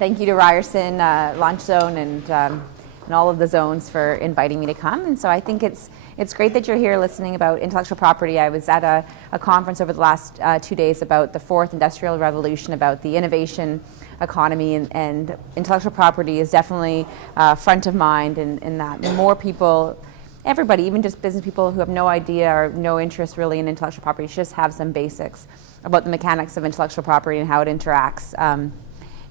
thank you to Ryerson Launch Zone and all of the zones for inviting me to come. And so I think it's great that you're here listening about intellectual property. I was at a conference over the last 2 days about the fourth industrial revolution, about the innovation economy, and intellectual property is definitely front of mind in that more people, everybody, even just business people who have no idea or no interest really in intellectual property, should just have some basics about the mechanics of intellectual property and how it interacts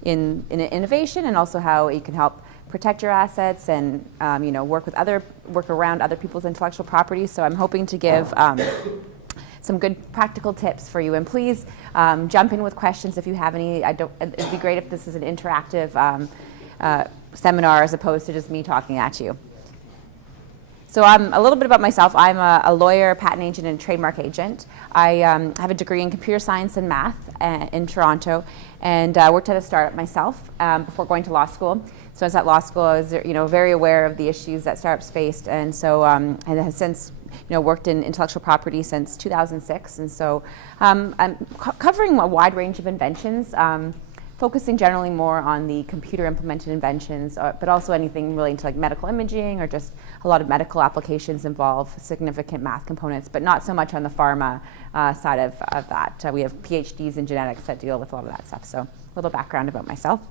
in innovation, and also how you can help protect your assets and work around other people's intellectual property. So I'm hoping to give some good practical tips for you. And please jump in with questions if you have any. It'd be great if this is an interactive seminar as opposed to just me talking at you. So a little bit about myself. I'm a lawyer, patent agent, and trademark agent. I have a degree in computer science and math in Toronto, and worked at a startup myself before going to law school. So I was at law school. I was very aware of the issues that startups faced, and so and have since worked in intellectual property since 2006. And so I'm covering a wide range of inventions. Focusing generally more on the computer implemented inventions, but also anything relating to like medical imaging, or just a lot of medical applications involve significant math components, but not so much on the pharma side of that. We have PhDs in genetics that deal with a lot of that stuff. So a little background about myself.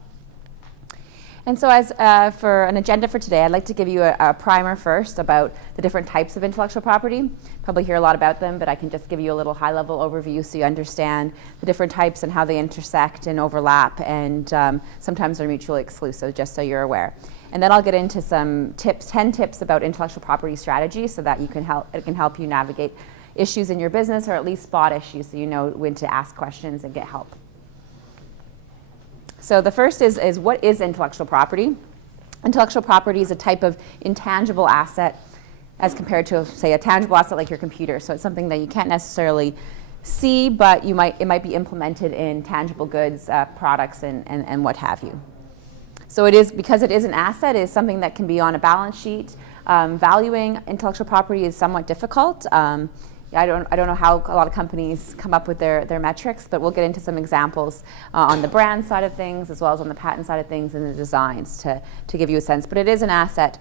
And so as for an agenda for today, I'd like to give you a primer first about the different types of intellectual property. Probably hear a lot about them, but I can just give you a little high-level overview so you understand the different types and how they intersect and overlap, and sometimes they're mutually exclusive, just so you're aware. And then I'll get into some tips, 10 tips about intellectual property strategy, so that it can help you navigate issues in your business, or at least spot issues so you know when to ask questions and get help. So the first is what is intellectual property? Intellectual property is a type of intangible asset as compared to, say, a tangible asset like your computer. So it's something that you can't necessarily see, but it might be implemented in tangible goods, products, and what have you. So it is, because it is an asset, it is something that can be on a balance sheet. Valuing intellectual property is somewhat difficult. I don't know how a lot of companies come up with their metrics, but we'll get into some examples on the brand side of things, as well as on the patent side of things and the designs to give you a sense. But it is an asset.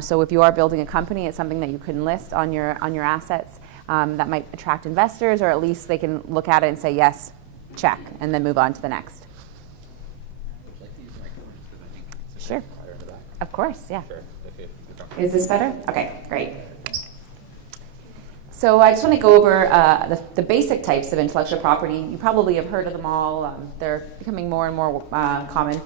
So if you are building a company, it's something that you can list on your assets that might attract investors, or at least they can look at it and say, yes, check, and then move on to the next. Would you like to use microphones? Because I think it's Sure. quieter in the back. Of course, yeah. Sure. Is this better? Okay, great. So I just want to go over the basic types of intellectual property. You probably have heard of them all. They're becoming more and more common.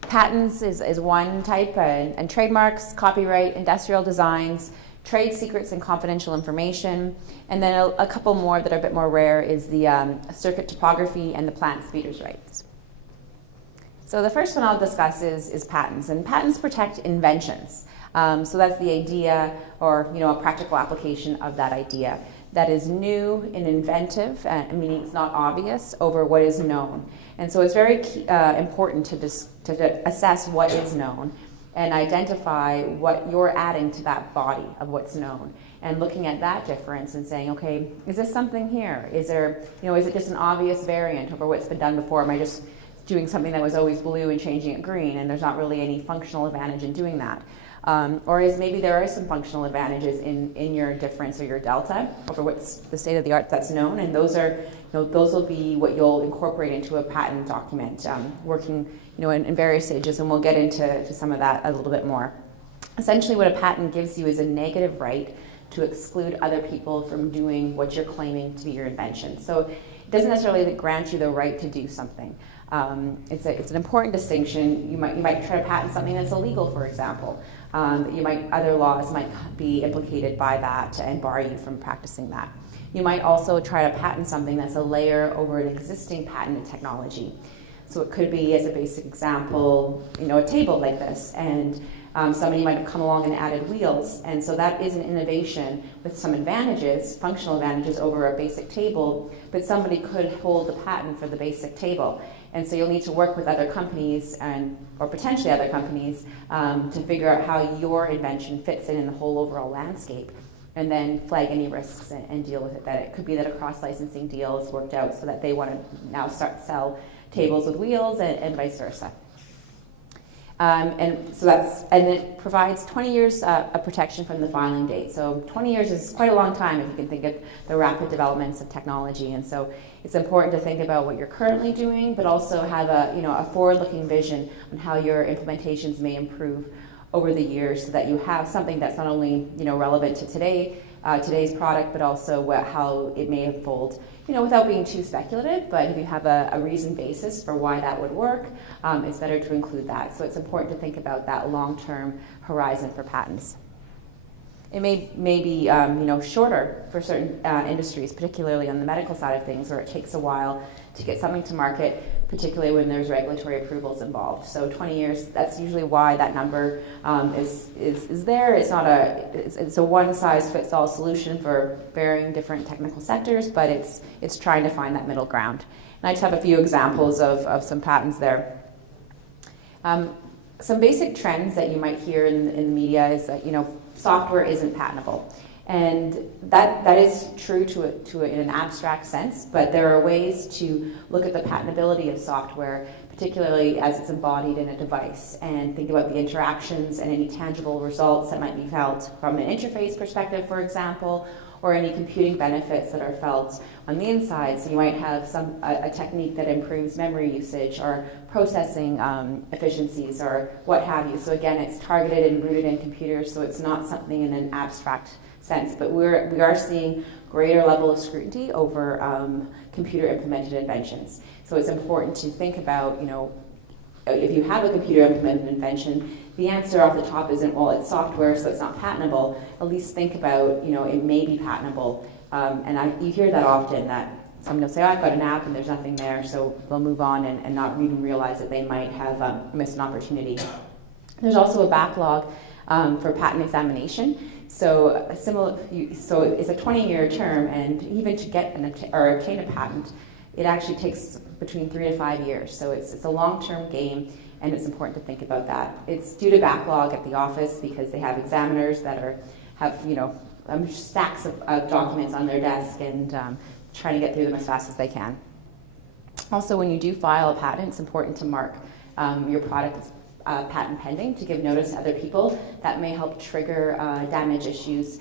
Patents is one type, and trademarks, copyright, industrial designs, trade secrets and confidential information. And then a couple more that are a bit more rare is the circuit topography and the plant speeders rights. So the first one I'll discuss is patents. And patents protect inventions. So that's the idea, or a practical application of that idea that is new and inventive, meaning it's not obvious, over what is known. And so it's very important to assess what is known and identify what you're adding to that body of what's known, and looking at that difference and saying, okay, is this something here? Is there, is it just an obvious variant over what's been done before? Am I just doing something that was always blue and changing it green, and there's not really any functional advantage in doing that? Or is maybe there are some functional advantages in your difference or your delta over what's the state of the art that's known, and those will be what you'll incorporate into a patent document, working in various stages, and we'll get into some of that a little bit more. Essentially, what a patent gives you is a negative right to exclude other people from doing what you're claiming to be your invention. So it doesn't necessarily grant you the right to do something. It's an important distinction. You might try to patent something that's illegal, for example. Other laws might be implicated by that and bar you from practicing that. You might also try to patent something that's a layer over an existing patented technology. So it could be, as a basic example, a table like this, and somebody might have come along and added wheels, and so that is an innovation with some advantages, functional advantages over a basic table, but somebody could hold the patent for the basic table. And so you'll need to work with other companies, or potentially other companies, to figure out how your invention fits in the whole overall landscape, and then flag any risks and deal with it. That it could be that a cross-licensing deal is worked out so that they want to now start sell tables with wheels, and vice versa. And it provides 20 years of protection from the filing date. So 20 years is quite a long time if you can think of the rapid developments of technology. And so it's important to think about what you're currently doing, but also have a forward-looking vision on how your implementations may improve over the years, so that you have something that's not only relevant to today's product, but also how it may unfold. Without being too speculative, but if you have a reasoned basis for why that would work, it's better to include that. So it's important to think about that long-term horizon for patents. It may be shorter for certain industries, particularly on the medical side of things, where it takes a while to get something to market, particularly when there's regulatory approvals involved. So 20 years, that's usually why that number is there. It's a one-size-fits-all solution for varying different technical sectors, but it's trying to find that middle ground. And I just have a few examples of some patents there. Some basic trends that you might hear in the media is that software isn't patentable. And that is true in an abstract sense, but there are ways to look at the patentability of software, particularly as it's embodied in a device, and think about the interactions and any tangible results that might be felt from an interface perspective, for example, or any computing benefits that are felt on the inside. So you might have a technique that improves memory usage or processing efficiencies or what have you. So again, it's targeted and rooted in computers, so it's not something in an abstract sense, but we are seeing greater level of scrutiny over computer implemented inventions. So it's important to think about, if you have a computer implemented invention, the answer off the top isn't, well, it's software, so it's not patentable. At least think about, it may be patentable. You hear that often, that someone will say, I've got an app and there's nothing there, so they'll move on and not even realize that they might have missed an opportunity. There's also a backlog for patent examination. So it's a 20-year term, and even to get or obtain a patent, it actually takes between 3 to 5 years. So it's a long-term game, and it's important to think about that. It's due to backlog at the office because they have examiners that have stacks of documents on their desk and trying to get through them as fast as they can. Also, when you do file a patent, it's important to mark your product as patent pending to give notice to other people. That may help trigger damage issues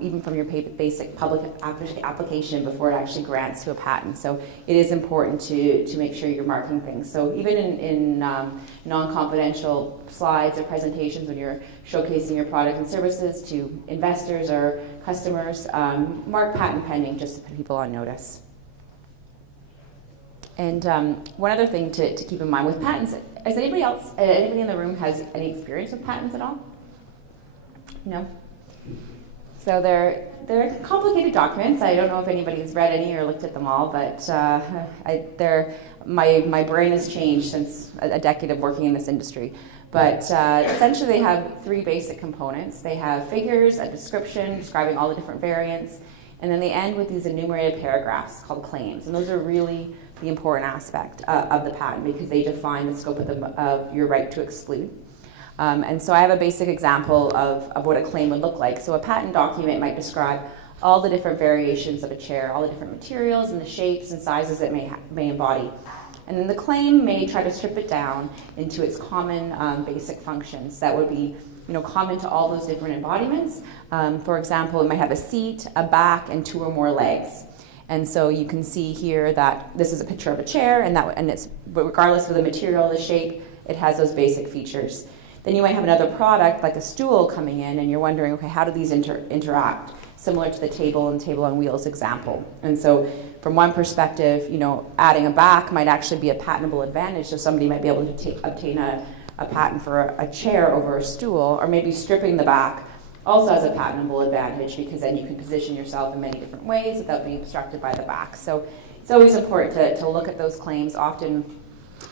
even from your basic public application before it actually grants to a patent. So it is important to make sure you're marking things. So even in non-confidential slides or presentations when you're showcasing your product and services to investors or customers, mark patent pending just to put people on notice. And one other thing to keep in mind with patents, is anybody in the room has any experience with patents at all? No? So they're complicated documents. I don't know if anybody's read any or looked at them all, but my brain has changed since a decade of working in this industry. But essentially they have 3 basic components. They have figures, a description describing all the different variants, and then they end with these enumerated paragraphs called claims. And those are really the important aspect of the patent because they define the scope of your right to exclude. And so I have a basic example of what a claim would look like. So a patent document might describe all the different variations of a chair, all the different materials and the shapes and sizes it may embody. And then the claim may try to strip it down into its common basic functions that would be common to all those different embodiments. For example, it might have a seat, a back, and 2 or more legs. And so you can see here that this is a picture of a chair, and it's regardless of the material, the shape, it has those basic features. Then you might have another product like a stool coming in, and you're wondering, okay, how do these interact? Similar to the table and table on wheels example. And so from one perspective, adding a back might actually be a patentable advantage, so somebody might be able to obtain a patent for a chair over a stool, or maybe stripping the back also has a patentable advantage because then you can position yourself in many different ways without being obstructed by the back. So it's always important to look at those claims. Often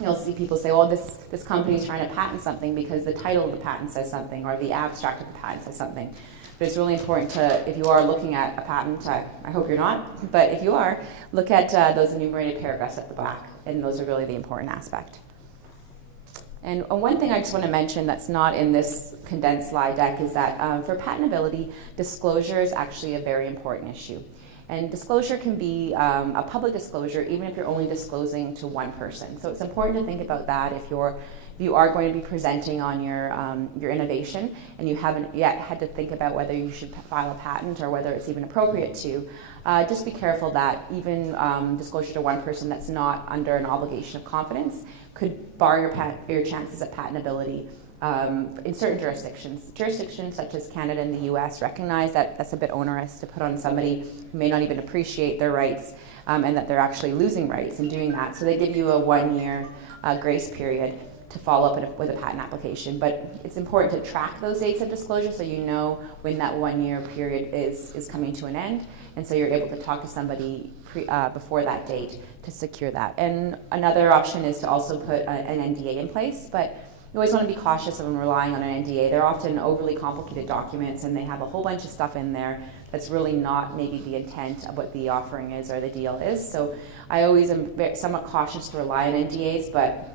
you'll see people say, well, this company is trying to patent something because the title of the patent says something or the abstract of the patent says something. But it's really important to, if you are looking at a patent, I hope you're not, but if you are, look at those enumerated paragraphs at the back, and those are really the important aspect. And one thing I just want to mention that's not in this condensed slide deck is that for patentability, disclosure is actually a very important issue. And disclosure can be a public disclosure even if you're only disclosing to one person. So it's important to think about that if you're if you are going to be presenting on your innovation and you haven't yet had to think about whether you should file a patent or whether it's even appropriate to, just be careful that even disclosure to one person that's not under an obligation of confidence could bar your chances at patentability in certain jurisdictions. Jurisdictions such as Canada and the US recognize that that's a bit onerous to put on somebody who may not even appreciate their rights and that they're actually losing rights in doing that. So they give you a 1-year grace period to follow up with a patent application. But it's important to track those dates of disclosure so you know when that 1-year period is coming to an end. And so you're able to talk to somebody before that date to secure that. And another option is to also put an NDA in place, but you always want to be cautious of relying on an NDA. They're often overly complicated documents and they have a whole bunch of stuff in there that's really not maybe the intent of what the offering is or the deal is. So I always am somewhat cautious to rely on NDAs, but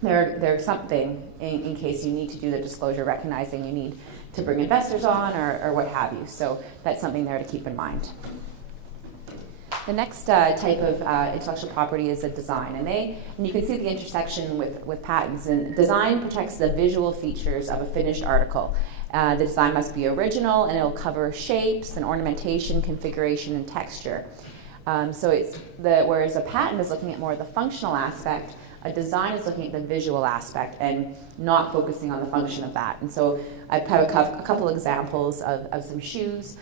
they're something in case you need to do the disclosure, recognizing you need to bring investors on or what have you. So that's something there to keep in mind. The next type of intellectual property is a design, and you can see the intersection with patents. And design protects the visual features of a finished article. The design must be original, and it'll cover shapes and ornamentation, configuration, and texture. Whereas a patent is looking at more of the functional aspect, a design is looking at the visual aspect and not focusing on the function of that. And so I've had a couple examples of some shoes.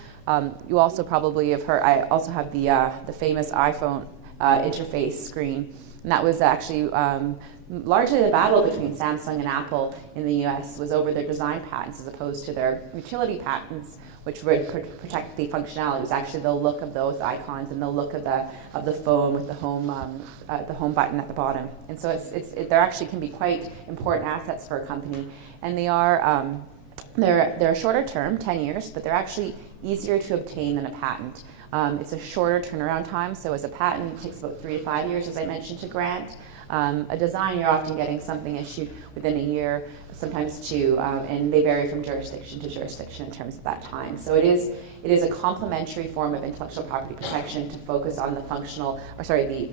You also probably have heard, I also have the famous iPhone interface screen, and that was actually largely the battle between Samsung and Apple in the US was over their design patents as opposed to their utility patents, which would protect the functionality. It was actually the look of those icons and the look of the phone with the home button at the bottom. And so there actually can be quite important assets for a company, and they're shorter term, 10 years, but they're actually easier to obtain than a patent. It's a shorter turnaround time, so as a patent, it takes about 3 to 5 years, as I mentioned, to grant. A design, you're often getting something issued within a year, sometimes 2, and they vary from jurisdiction to jurisdiction in terms of that time. So it is a complementary form of intellectual property protection to focus on the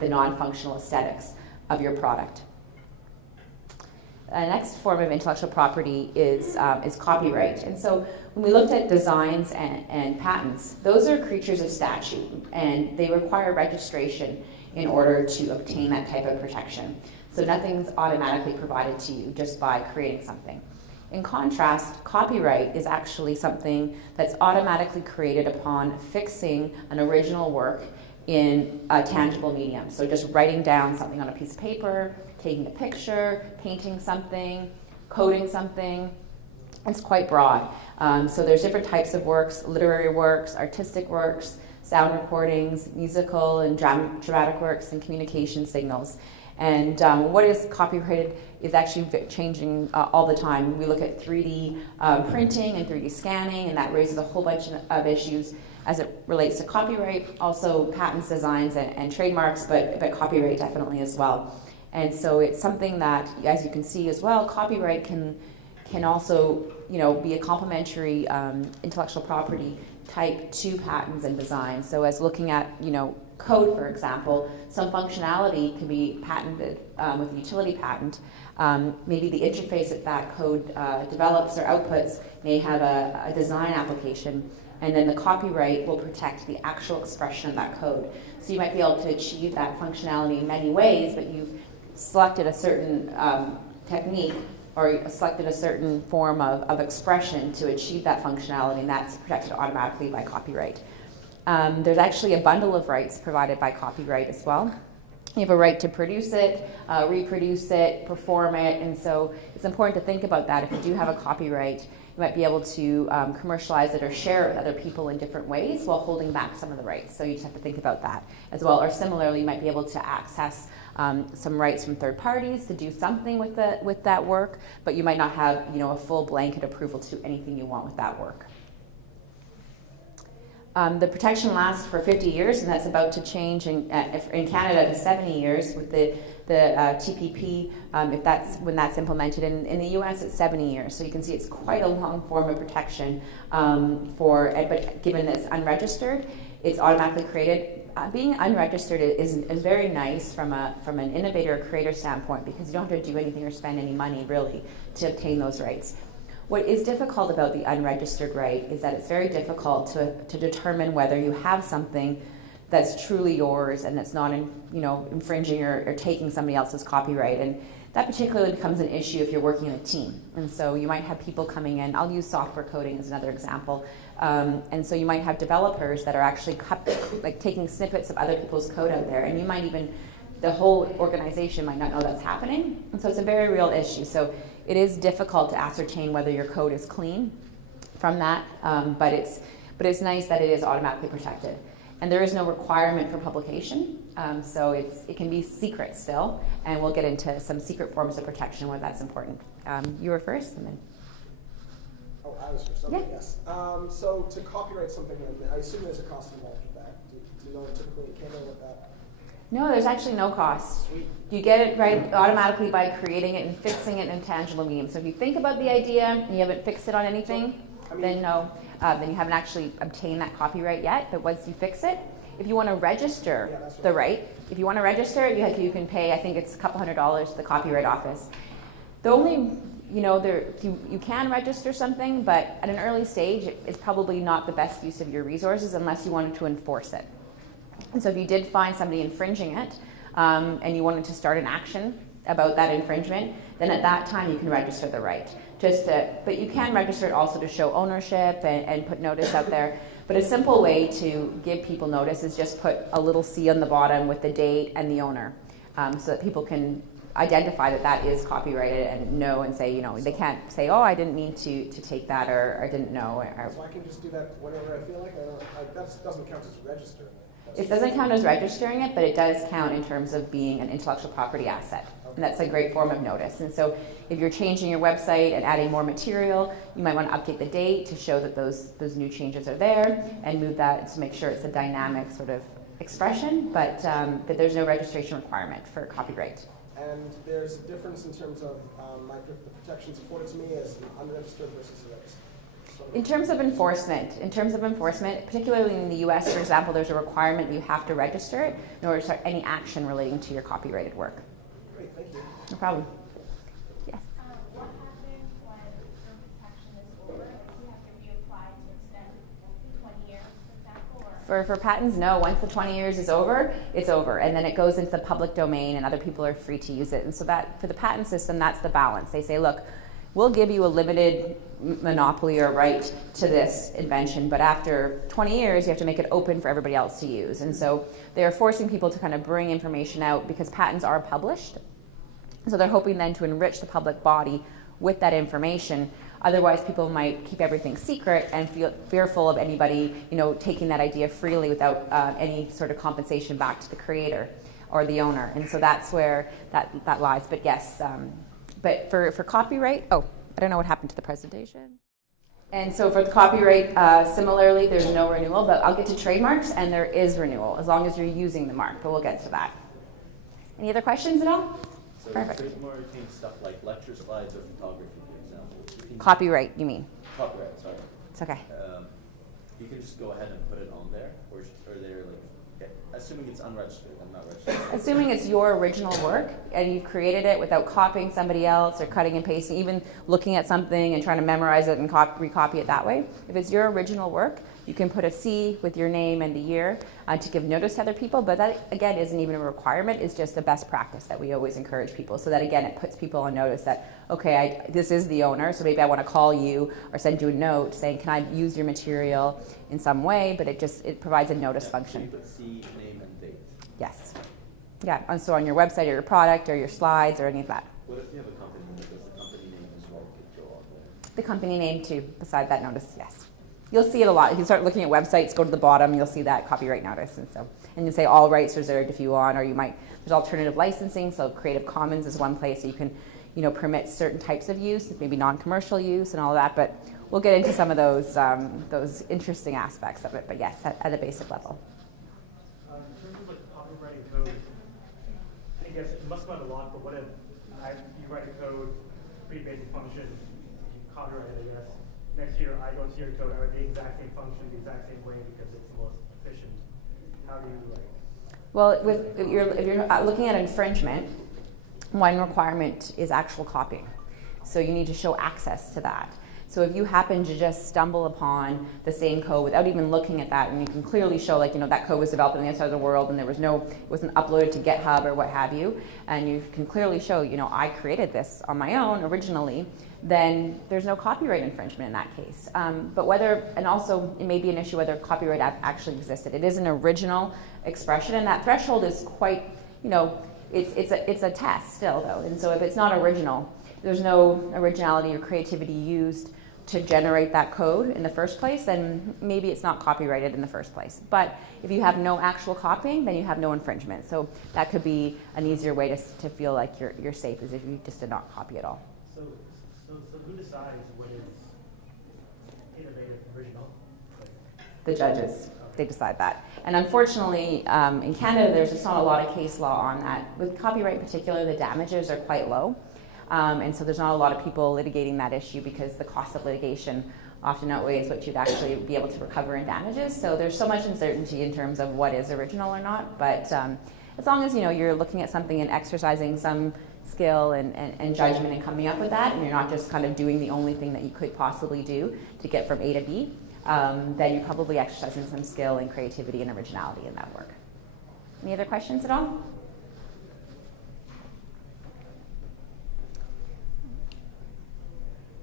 non-functional aesthetics of your product. The next form of intellectual property is copyright. And so when we looked at designs and patents, those are creatures of statute, and they require registration in order to obtain that type of protection. So nothing's automatically provided to you just by creating something. In contrast, copyright is actually something that's automatically created upon fixing an original work in a tangible medium. So just writing down something on a piece of paper, taking a picture, painting something, coding something. It's quite broad. So there's different types of works: literary works, artistic works, sound recordings, musical and dramatic works, and communication signals. And what is copyrighted is actually changing all the time. We look at 3D printing and 3D scanning, and that raises a whole bunch of issues as it relates to copyright, also patents, designs, and trademarks, but copyright definitely as well. And so it's something that, as you can see as well, copyright can also be a complementary intellectual property type to patents and design. So as looking at code, for example, some functionality can be patented with a utility patent. Maybe the interface that code develops or outputs may have a design application, and then the copyright will protect the actual expression of that code. So you might be able to achieve that functionality in many ways, but you've selected a certain technique or selected a certain form of expression to achieve that functionality, and that's protected automatically by copyright. There's actually a bundle of rights provided by copyright as well. You have a right to produce it, reproduce it, perform it, and so it's important to think about that. If you do have a copyright, you might be able to commercialize it or share it with other people in different ways while holding back some of the rights. So you just have to think about that as well. Or similarly, you might be able to access some rights from third parties to do something with that work, but you might not have a full blanket approval to anything you want with that work. The protection lasts for 50 years, and that's about to change in Canada to 70 years with the TPP, when that's implemented. In the US, it's 70 years. So you can see it's quite a long form of protection but given it's unregistered, it's automatically created. Being unregistered is very nice from an innovator or creator standpoint, because you don't have to do anything or spend any money really to obtain those rights. What is difficult about the unregistered right is that it's very difficult to determine whether you have something that's truly yours and that's not infringing or taking somebody else's copyright. And that particularly becomes an issue if you're working in a team. And so you might have people coming in. I'll use software coding as another example. And so you might have developers that are actually taking snippets of other people's code out there, and you might even, the whole organization might not know that's happening. And so it's a very real issue. So it is difficult to ascertain whether your code is clean from that, but it's nice that it is automatically protected. And there is no requirement for publication, so it can be secret still, and we'll get into some secret forms of protection where that's important. You were first, and then. Oh, I was first. Okay, yeah. Yes. So to copyright something, I assume there's a cost involved with that. Do you know typically a candle with that? No, there's actually no cost. Sweet. You get it right automatically by creating it and fixing it in a tangible medium. So if you think about the idea and you haven't fixed it on anything, then no. Then you haven't actually obtained that copyright yet. But once you fix it, if you want to register the right, if you want to register it, you can pay, I think it's a couple $100 to the Copyright Office. The only, you can register something, but at an early stage, it's probably not the best use of your resources unless you wanted to enforce it. And so if you did find somebody infringing it, and you wanted to start an action about that infringement, then at that time you can register the right. But you can register it also to show ownership and put notice out there. But a simple way to give people notice is just put a little C on the bottom with the date and the owner, so that people can identify that is copyrighted and know and say, they can't say, oh, I didn't mean to take that, or I didn't know. So I can just do that whenever I feel like. That doesn't count as registering it. It doesn't count as registering it, but it does count in terms of being an intellectual property asset. And that's a great form of notice. And so if you're changing your website and adding more material, you might want to update the date to show that those new changes are there, and move that to make sure it's a dynamic sort of expression, but there's no registration requirement for copyright. And there's a difference in terms of the protections afforded to me as an unregistered versus a registered. In terms of enforcement, particularly in the US, for example, there's a requirement you have to register it in order to start any action relating to your copyrighted work. Great, thank you. No problem. Yes? What happens when your protection is over? Do you have to reapply to extend to 20 years, for example? For patents, no. Once the 20 years is over, it's over. And then it goes into the public domain and other people are free to use it. And so that, for the patent system, that's the balance. They say, look, we'll give you a limited monopoly or right to this invention, but after 20 years, you have to make it open for everybody else to use. And so they're forcing people to kind of bring information out because patents are published. So they're hoping then to enrich the public body with that information. Otherwise, people might keep everything secret and feel fearful of anybody, taking that idea freely without any sort of compensation back to the creator or the owner. And so that's where that lies. But yes, but for copyright, I don't know what happened to the presentation. And so for the copyright, similarly, there's no renewal, but I'll get to trademarks, and there is renewal as long as you're using the mark, but we'll get to that. Any other questions at all? So Perfect. trademark retains stuff like lecture slides or photography, for example. Copyright, you mean? Copyright, sorry. It's okay. You can just go ahead and put it on there, or they're assuming it's unregistered, I'm not registered. Assuming it's your original work and you've created it without copying somebody else or cutting and pasting, even looking at something and trying to memorize it and recopy it that way. If it's your original work, you can put a C with your name and the year to give notice to other people, but that again isn't even a requirement, it's just a best practice that we always encourage people, so that again it puts people on notice that, okay, this is the owner, so maybe I want to call you or send you a note saying, can I use your material in some way, but it provides a notice function. So you put C, name, and date. Yes. Yeah, and so on your website or your product or your slides or any of that. What if you have a company that does the company name as well? Could go on there. The company name too, beside that notice, yes. You'll see it a lot. If you start looking at websites, go to the bottom, you'll see that copyright notice. And you say all rights reserved if you want, or there's alternative licensing, so Creative Commons is one place so you can, permit certain types of use, maybe non-commercial use and all of that, but we'll get into some of those interesting aspects of it, but yes, at a basic level. In terms of copywriting code, I guess it must have a lot, but what if you write a code, pretty basic function, you copyright it, I guess. next year I don't see your code, I would the exact same function, the exact same way because it's the most efficient. How do you like? Well, if you're looking at infringement, one requirement is actual copying. So you need to show access to that. So if you happen to just stumble upon the same code without even looking at that, and you can clearly show, like, that code was developed on the other side of the world, and it wasn't uploaded to GitHub or what have you, and you can clearly show, I created this on my own originally, then there's no copyright infringement in that case. And also it may be an issue whether copyright actually existed. It is an original expression, and that threshold is quite, it's a test still though. And so if it's not original, there's no originality or creativity used to generate that code in the first place, then maybe it's not copyrighted in the first place. But if you have no actual copying, then you have no infringement. So that could be an easier way to feel like you're safe, is if you just did not copy at all. So who decides what is innovative original? The judges, they decide that. And unfortunately, in Canada, there's just not a lot of case law on that. With copyright in particular, the damages are quite low. And so there's not a lot of people litigating that issue because the cost of litigation often outweighs what you'd actually be able to recover in damages. So there's so much uncertainty in terms of what is original or not. But as long as you're looking at something and exercising some skill and judgment and coming up with that, and you're not just kind of doing the only thing that you could possibly do to get from A to B, then you're probably exercising some skill and creativity and originality in that work. Any other questions at all?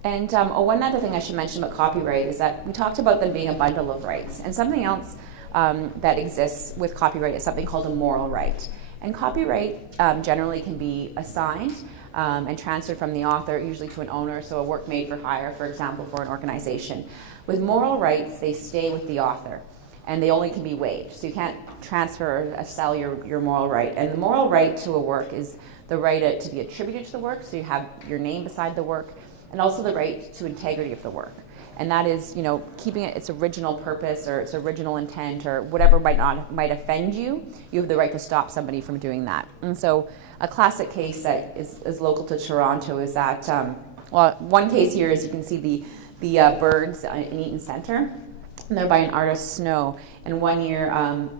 And one other thing I should mention about copyright is that we talked about them being a bundle of rights. And something else that exists with copyright is something called a moral right. And copyright generally can be assigned and transferred from the author, usually to an owner, so a work made for hire, for example, for an organization. With moral rights, they stay with the author, and they only can be waived. So you can't transfer or sell your moral right. And the moral right to a work is the right to be attributed to the work, so you have your name beside the work, and also the right to integrity of the work. And that is, keeping it its original purpose or its original intent or whatever might offend you, you have the right to stop somebody from doing that. And so a classic case that is local to Toronto is that, one case here is you can see the birds in Eaton Centre. And they're by an artist, Snow. And one year,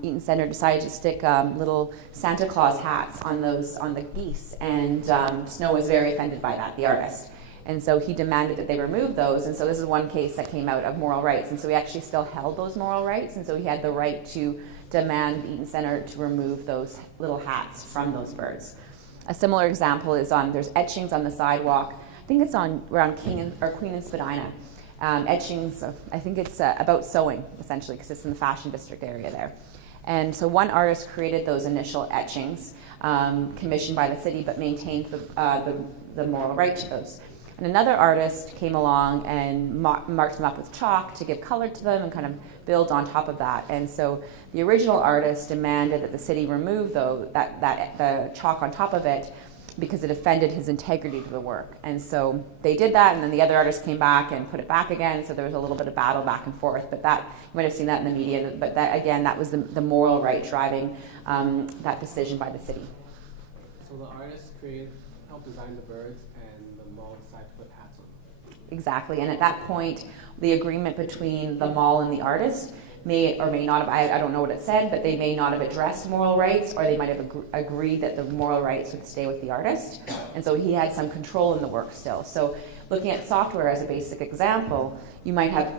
Eaton Centre decided to stick little Santa Claus hats on the geese. And Snow was very offended by that, the artist. And so he demanded that they remove those. And so this is one case that came out of moral rights. And so he actually still held those moral rights. And so he had the right to demand Eaton Centre to remove those little hats from those birds. A similar example is there's etchings on the sidewalk. I think it's around Queen and Spadina. Etchings, I think it's about sewing, essentially, because it's in the fashion district area there. And so one artist created those initial etchings, commissioned by the city, but maintained the moral right to those. And another artist came along and marked them up with chalk to give color to them and kind of build on top of that. And so the original artist demanded that the city remove the chalk on top of it because it offended his integrity to the work. And so they did that, and then the other artist came back and put it back again, so there was a little bit of battle back and forth. But that, you might have seen that in the media, but that was the moral right driving that decision by the city. So the artist helped design the birds, and the mall decided to put hats on them. Exactly, and at that point, the agreement between the mall and the artist may or may not have, I don't know what it said, but they may not have addressed moral rights, or they might have agreed that the moral rights would stay with the artist. And so he had some control in the work still. So looking at software as a basic example, you might have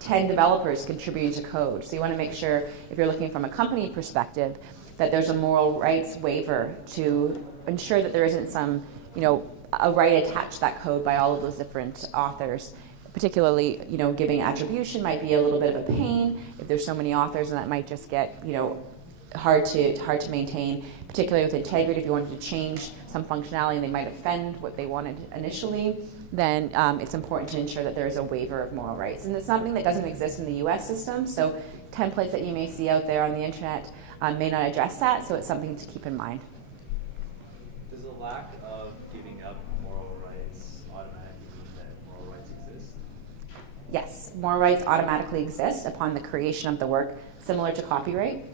10 developers contributing to code. So you want to make sure, if you're looking from a company perspective, that there's a moral rights waiver to ensure that there isn't some, a right attached to that code by all of those different authors. Particularly, giving attribution might be a little bit of a pain if there's so many authors, and that might just get, hard to maintain. Particularly with integrity, if you wanted to change some functionality and they might offend what they wanted initially, then it's important to ensure that there is a waiver of moral rights. And it's something that doesn't exist in the U.S. system, so templates that you may see out there on the internet may not address that, so it's something to keep in mind. Does the lack of giving up moral rights automatically mean that moral rights exist? Yes, moral rights automatically exist upon the creation of the work, similar to copyright.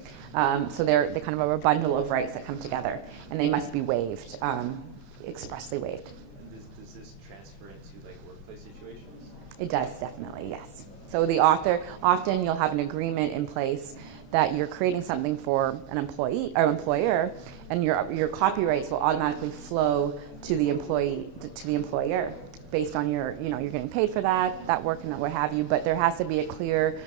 So they're kind of a bundle of rights that come together, and they must be waived, expressly waived. And does this transfer into workplace situations? It does, definitely, yes. So the author, often you'll have an agreement in place that you're creating something for an employee or employer, and your copyrights will automatically flow to the employee, to the employer, based on you're getting paid for that work and what have you, but there has to be a clear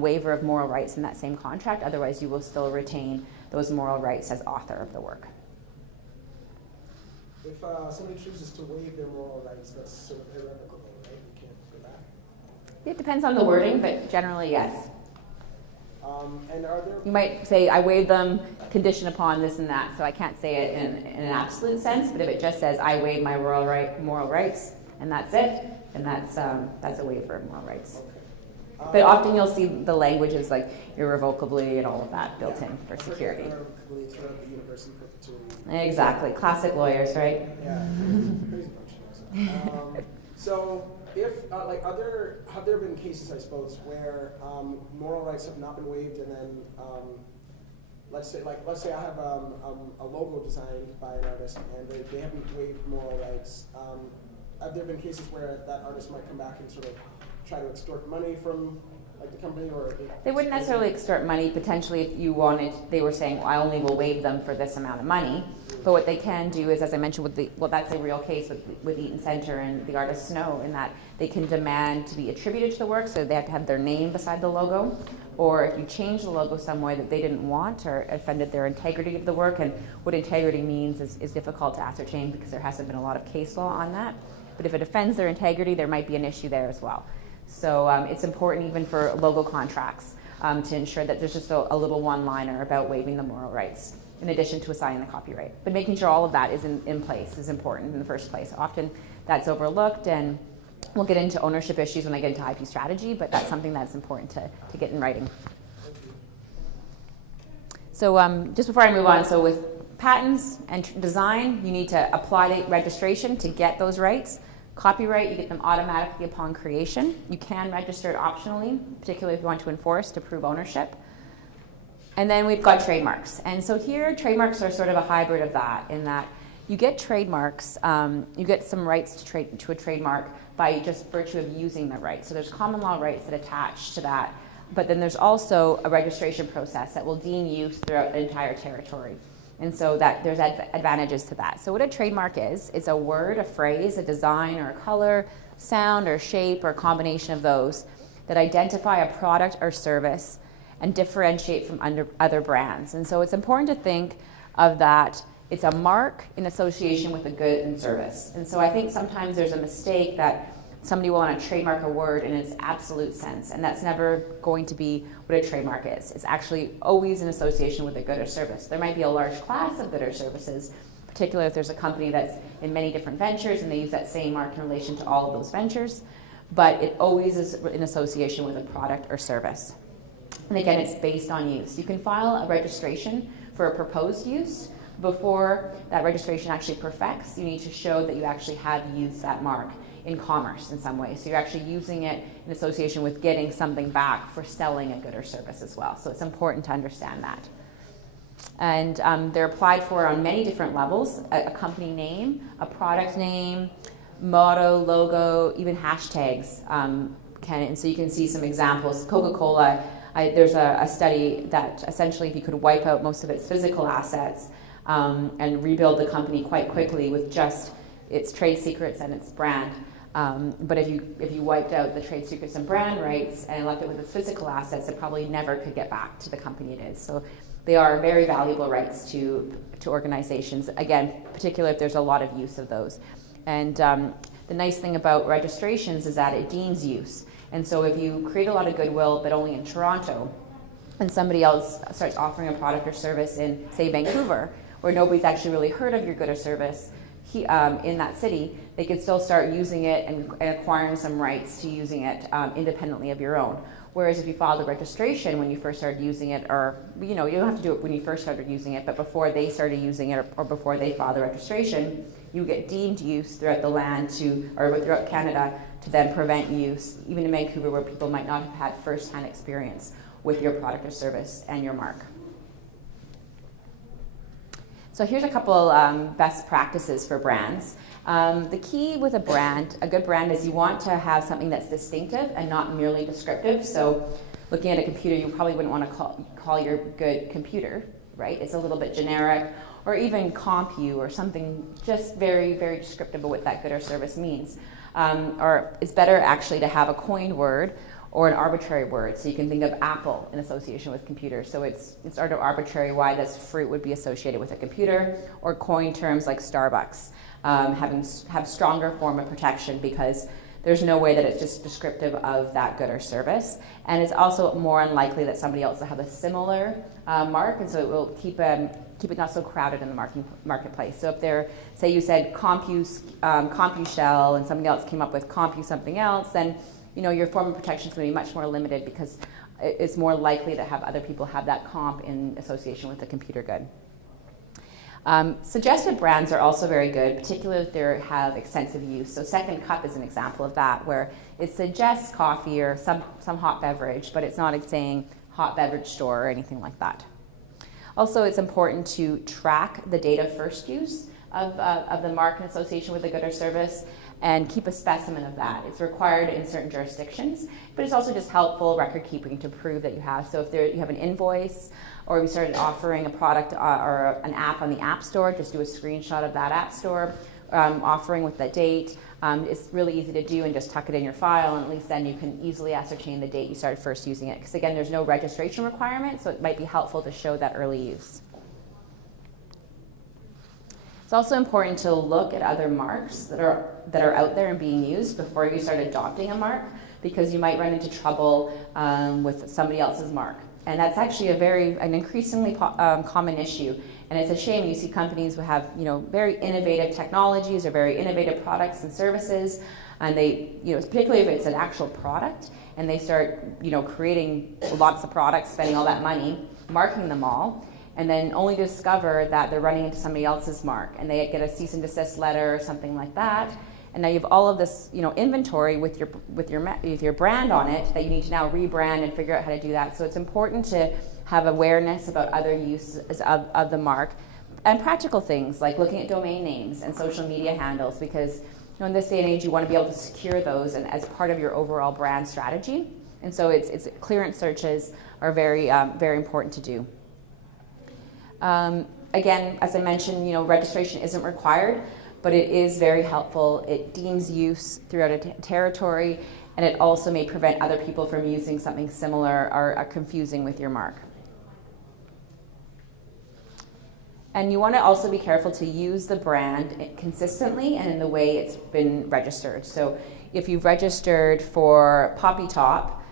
waiver of moral rights in that same contract, otherwise you will still retain those moral rights as author of the work. If somebody chooses to waive their moral rights, that's sort of irrevocable, right? You can't go back. It depends on the wording, but generally, yes. And are there... You might say, I waive them conditioned upon this and that, so I can't say it in an absolute sense, but if it just says, I waive my moral rights, and that's it, then that's a waiver of moral rights. Okay. But often you'll see the language is like irrevocably and all of that built in for security. Irrevocably throughout the universe in perpetuity. Exactly. Classic lawyers, right? Yeah, crazy bunch of things. So, if have there been cases, I suppose, where moral rights have not been waived, and then let's say I have a logo designed by an artist, and they haven't waived moral rights. Have there been cases where that artist might come back and sort of try to extort money from the company, or they wouldn't necessarily extort money. Potentially, if you wanted, they were saying, well, I only will waive them for this amount of money. But what they can do is, as I mentioned, that's a real case with Eaton Center and the artist Snow, in that they can demand to be attributed to the work, so they have to have their name beside the logo. Or if you change the logo some way that they didn't want or offended their integrity of the work, and what integrity means is difficult to ascertain because there hasn't been a lot of case law on that. But if it offends their integrity, there might be an issue there as well. So it's important even for logo contracts to ensure that there's just a little one-liner about waiving the moral rights in addition to assigning the copyright. But making sure all of that is in place is important in the first place. Often that's overlooked, and we'll get into ownership issues when I get into IP strategy, but that's something that's important to get in writing. So just before I move on, so with patents and design, you need to apply to registration to get those rights. Copyright, you get them automatically upon creation. You can register it optionally, particularly if you want to enforce to prove ownership. And then we've got trademarks. And so here, trademarks are sort of a hybrid of that, in that you get trademarks, you get some rights to a trademark by just virtue of using the right. So there's common law rights that attach to that, but then there's also a registration process that will deem use throughout the entire territory. And so that there's advantages to that. So what a trademark is, it's a word, a phrase, a design, or a color, sound, or shape, or a combination of those that identify a product or service and differentiate from other brands. And so it's important to think of that it's a mark in association with a good and service. And so I think sometimes there's a mistake that somebody will want to trademark a word in its absolute sense, and that's never going to be what a trademark is. It's actually always in association with a good or service. There might be a large class of good or services, particularly if there's a company that's in many different ventures and they use that same mark in relation to all of those ventures, but it always is in association with a product or service. And again, it's based on use. You can file a registration for a proposed use. Before that registration actually perfects, you need to show that you actually have used that mark in commerce in some way. So you're actually using it in association with getting something back for selling a good or service as well. So it's important to understand that. And they're applied for on many different levels: a company name, a product name, motto, logo, even hashtags. And so you can see some examples. Coca-Cola, there's a study that essentially if you could wipe out most of its physical assets and rebuild the company quite quickly with just its trade secrets and its brand. But if you wiped out the trade secrets and brand rights and left it with its physical assets, it probably never could get back to the company it is. So they are very valuable rights to organizations, again, particularly if there's a lot of use of those. And the nice thing about registrations is that it deems use. And so if you create a lot of goodwill, but only in Toronto, and somebody else starts offering a product or service in, say, Vancouver, where nobody's actually really heard of your good or service, in that city, they could still start using it and acquiring some rights to using it independently of your own. Whereas if you filed a registration when you first started using it, or you don't have to do it when you first started using it, but before they started using it or before they filed the registration, you get deemed use throughout the land or throughout Canada to then prevent use, even in Vancouver where people might not have had first-hand experience with your product or service and your mark. So So here's a couple best practices for brands. The key with a good brand, is you want to have something that's distinctive and not merely descriptive. So looking at a computer, you probably wouldn't want to call your good computer, right? It's a little bit generic, or even CompU or something just very, very descriptive of what that good or service means. Or it's better actually to have a coined word or an arbitrary word. So you can think of Apple in association with computers. So it's sort of arbitrary why this fruit would be associated with a computer, or coined terms like Starbucks have stronger form of protection because there's no way that it's just descriptive of that good or service. And it's also more unlikely that somebody else will have a similar mark, and so it will keep it not so crowded in the marketplace. So if there, say you said CompuShell, and somebody else came up with Compu something else, then your form of protection is going to be much more limited because it's more likely to have other people have that comp in association with the computer good. Suggested brands are also very good, particularly if they have extensive use. So Second Cup is an example of that, where it suggests coffee or some hot beverage, but it's not saying hot beverage store or anything like that. Also, it's important to track the date of first use of the mark in association with a good or service, and keep a specimen of that. It's required in certain jurisdictions, but it's also just helpful record keeping to prove that you have. So if you have an invoice, or we started offering a product or an app on the App Store, just do a screenshot of that App Store offering with the date. It's really easy to do, and just tuck it in your file, and at least then you can easily ascertain the date you started first using it. Because again, there's no registration requirement, so it might be helpful to show that early use. It's also important to look at other marks that are out there and being used before you start adopting a mark, because you might run into trouble with somebody else's mark. And that's actually an increasingly common issue. And it's a shame you see companies who have very innovative technologies or very innovative products and services, and they, particularly if it's an actual product, and they start creating lots of products, spending all that money, marking them all, and then only discover that they're running into somebody else's mark, and they get a cease and desist letter or something like that. And now you have all of this, inventory with your brand on it that you need to now rebrand and figure out how to do that. So it's important to have awareness about other uses of the mark, and practical things like looking at domain names and social media handles, because in this day and age you want to be able to secure those and as part of your overall brand strategy. And so it's clearance searches are very very important to do. Again, as I mentioned, registration isn't required, but it is very helpful. It deems use throughout a territory, and it also may prevent other people from using something similar or confusing with your mark. And you want to also be careful to use the brand consistently and in the way it's been registered. So if you've registered for Poppy Top,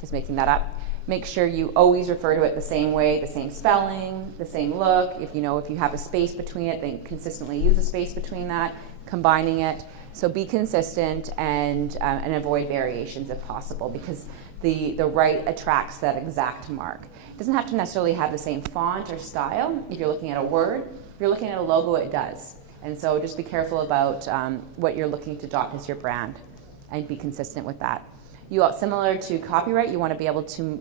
just making that up, make sure you always refer to it the same way, the same spelling, the same look. If you have a space between it, then consistently use a space between that, combining it. So be consistent and avoid variations if possible, because the right attracts that exact mark. It doesn't have to necessarily have the same font or style. If you're looking at a word, if you're looking at a logo, it does. And so just be careful about what you're looking to adopt as your brand, and be consistent with that. Similar to copyright, you want to be able to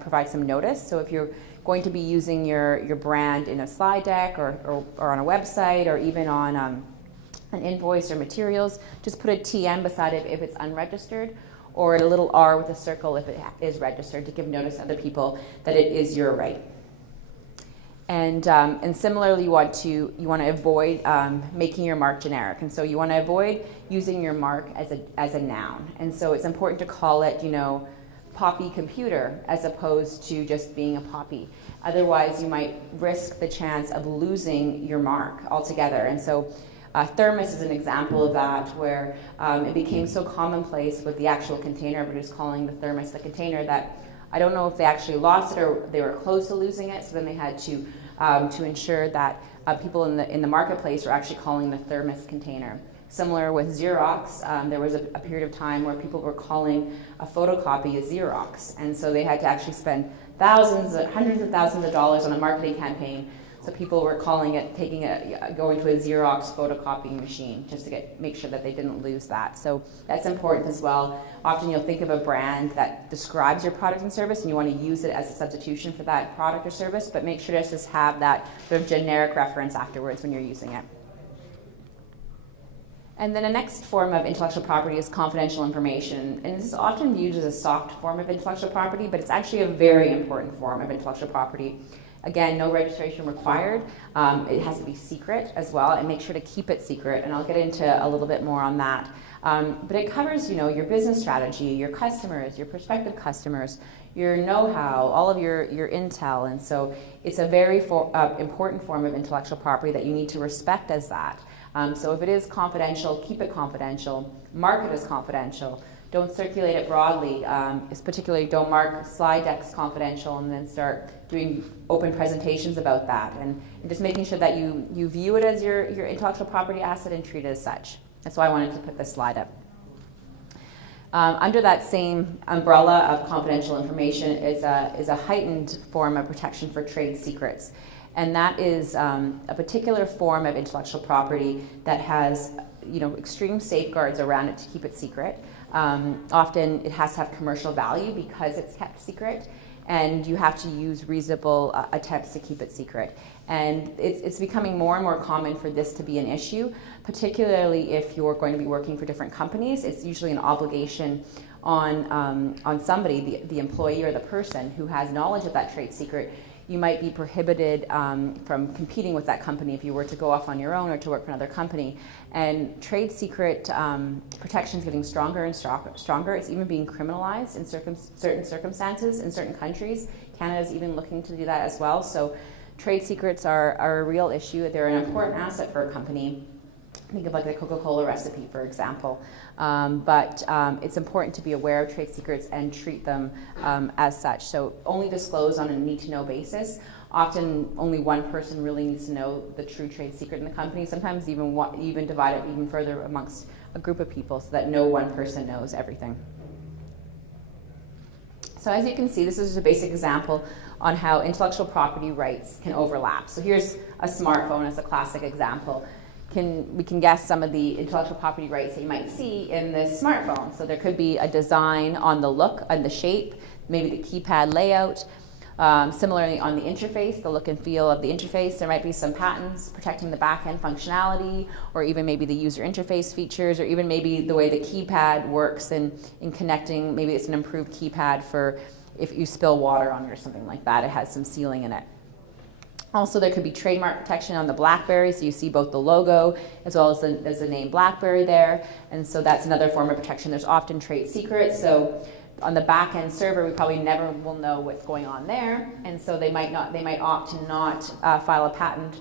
provide some notice. So if you're going to be using your brand in a slide deck or on a website, or even on an invoice or materials, just put a TM beside it if it's unregistered, or a little R with a circle if it is registered, to give notice to other people that it is your right. And similarly, you want to avoid making your mark generic, and so you want to avoid using your mark as a noun. And so it's important to call it, Poppy Computer, as opposed to just being a Poppy. Otherwise, you might risk the chance of losing your mark altogether. And so Thermos is an example of that, where it became so commonplace with the actual container, but just calling the thermos the container, that I don't know if they actually lost it or they were close to losing it. So then they had to ensure that people in the marketplace were actually calling the thermos container. Similar with Xerox, there was a period of time where people were calling a photocopy a Xerox, and so they had to actually spend hundreds of thousands of dollars on a marketing campaign So people were calling it going to a Xerox photocopying machine just to make sure that they didn't lose that. So that's important as well. Often you'll think of a brand that describes your product and service and you want to use it as a substitution for that product or service, but make sure to just have that sort of generic reference afterwards when you're using it. And then the next form of intellectual property is confidential information. And this is often viewed as a soft form of intellectual property, but it's actually a very important form of intellectual property. Again, no registration required. It has to be secret as well, and make sure to keep it secret. And I'll get into a little bit more on that. But it covers, your business strategy, your customers, your prospective customers, your know-how, all of your intel. And so it's a very important form of intellectual property that you need to respect as that. So if it is confidential, keep it confidential. Mark it as confidential. Don't circulate it broadly. Particularly don't mark slide decks confidential and then start doing open presentations about that. And just making sure that you view it as your intellectual property asset and treat it as such. That's why I wanted to put this slide up. Under that same umbrella of confidential information is a heightened form of protection for trade secrets. And that is a particular form of intellectual property that has extreme safeguards around it to keep it secret. Often it has to have commercial value because it's kept secret, and you have to use reasonable attempts to keep it secret. And it's becoming more and more common for this to be an issue, particularly if you're going to be working for different companies. It's usually an obligation on somebody, the employee or the person who has knowledge of that trade secret. You might be prohibited from competing with that company if you were to go off on your own or to work for another company. And trade secret protection is getting stronger and stronger. It's even being criminalized in certain circumstances in certain countries. Canada's even looking to do that as well. So trade secrets are a real issue. They're an important asset for a company. Think of like the Coca-Cola recipe, for example. But it's important to be aware of trade secrets and treat them as such. So only disclose on a need-to-know basis. Often only one person really needs to know the true trade secret in the company. Sometimes even divide it even further amongst a group of people so that no one person knows everything. So as you can see, this is just a basic example on how intellectual property rights can overlap. So here's a smartphone as a classic example. We can guess some of the intellectual property rights that you might see in this smartphone. So there could be a design on the look and the shape, maybe the keypad layout. Similarly on the interface, the look and feel of the interface, there might be some patents protecting the back-end functionality, or even maybe the user interface features, or even maybe the way the keypad works in connecting. Maybe it's an improved keypad for if you spill water on it or something like that. It has some sealing in it. Also, there could be trademark protection on the BlackBerry, so you see both the logo as well as the name BlackBerry there, and so that's another form of protection. There's often trade secrets, so on the back-end server, we probably never will know what's going on there, and so they might opt to not file a patent,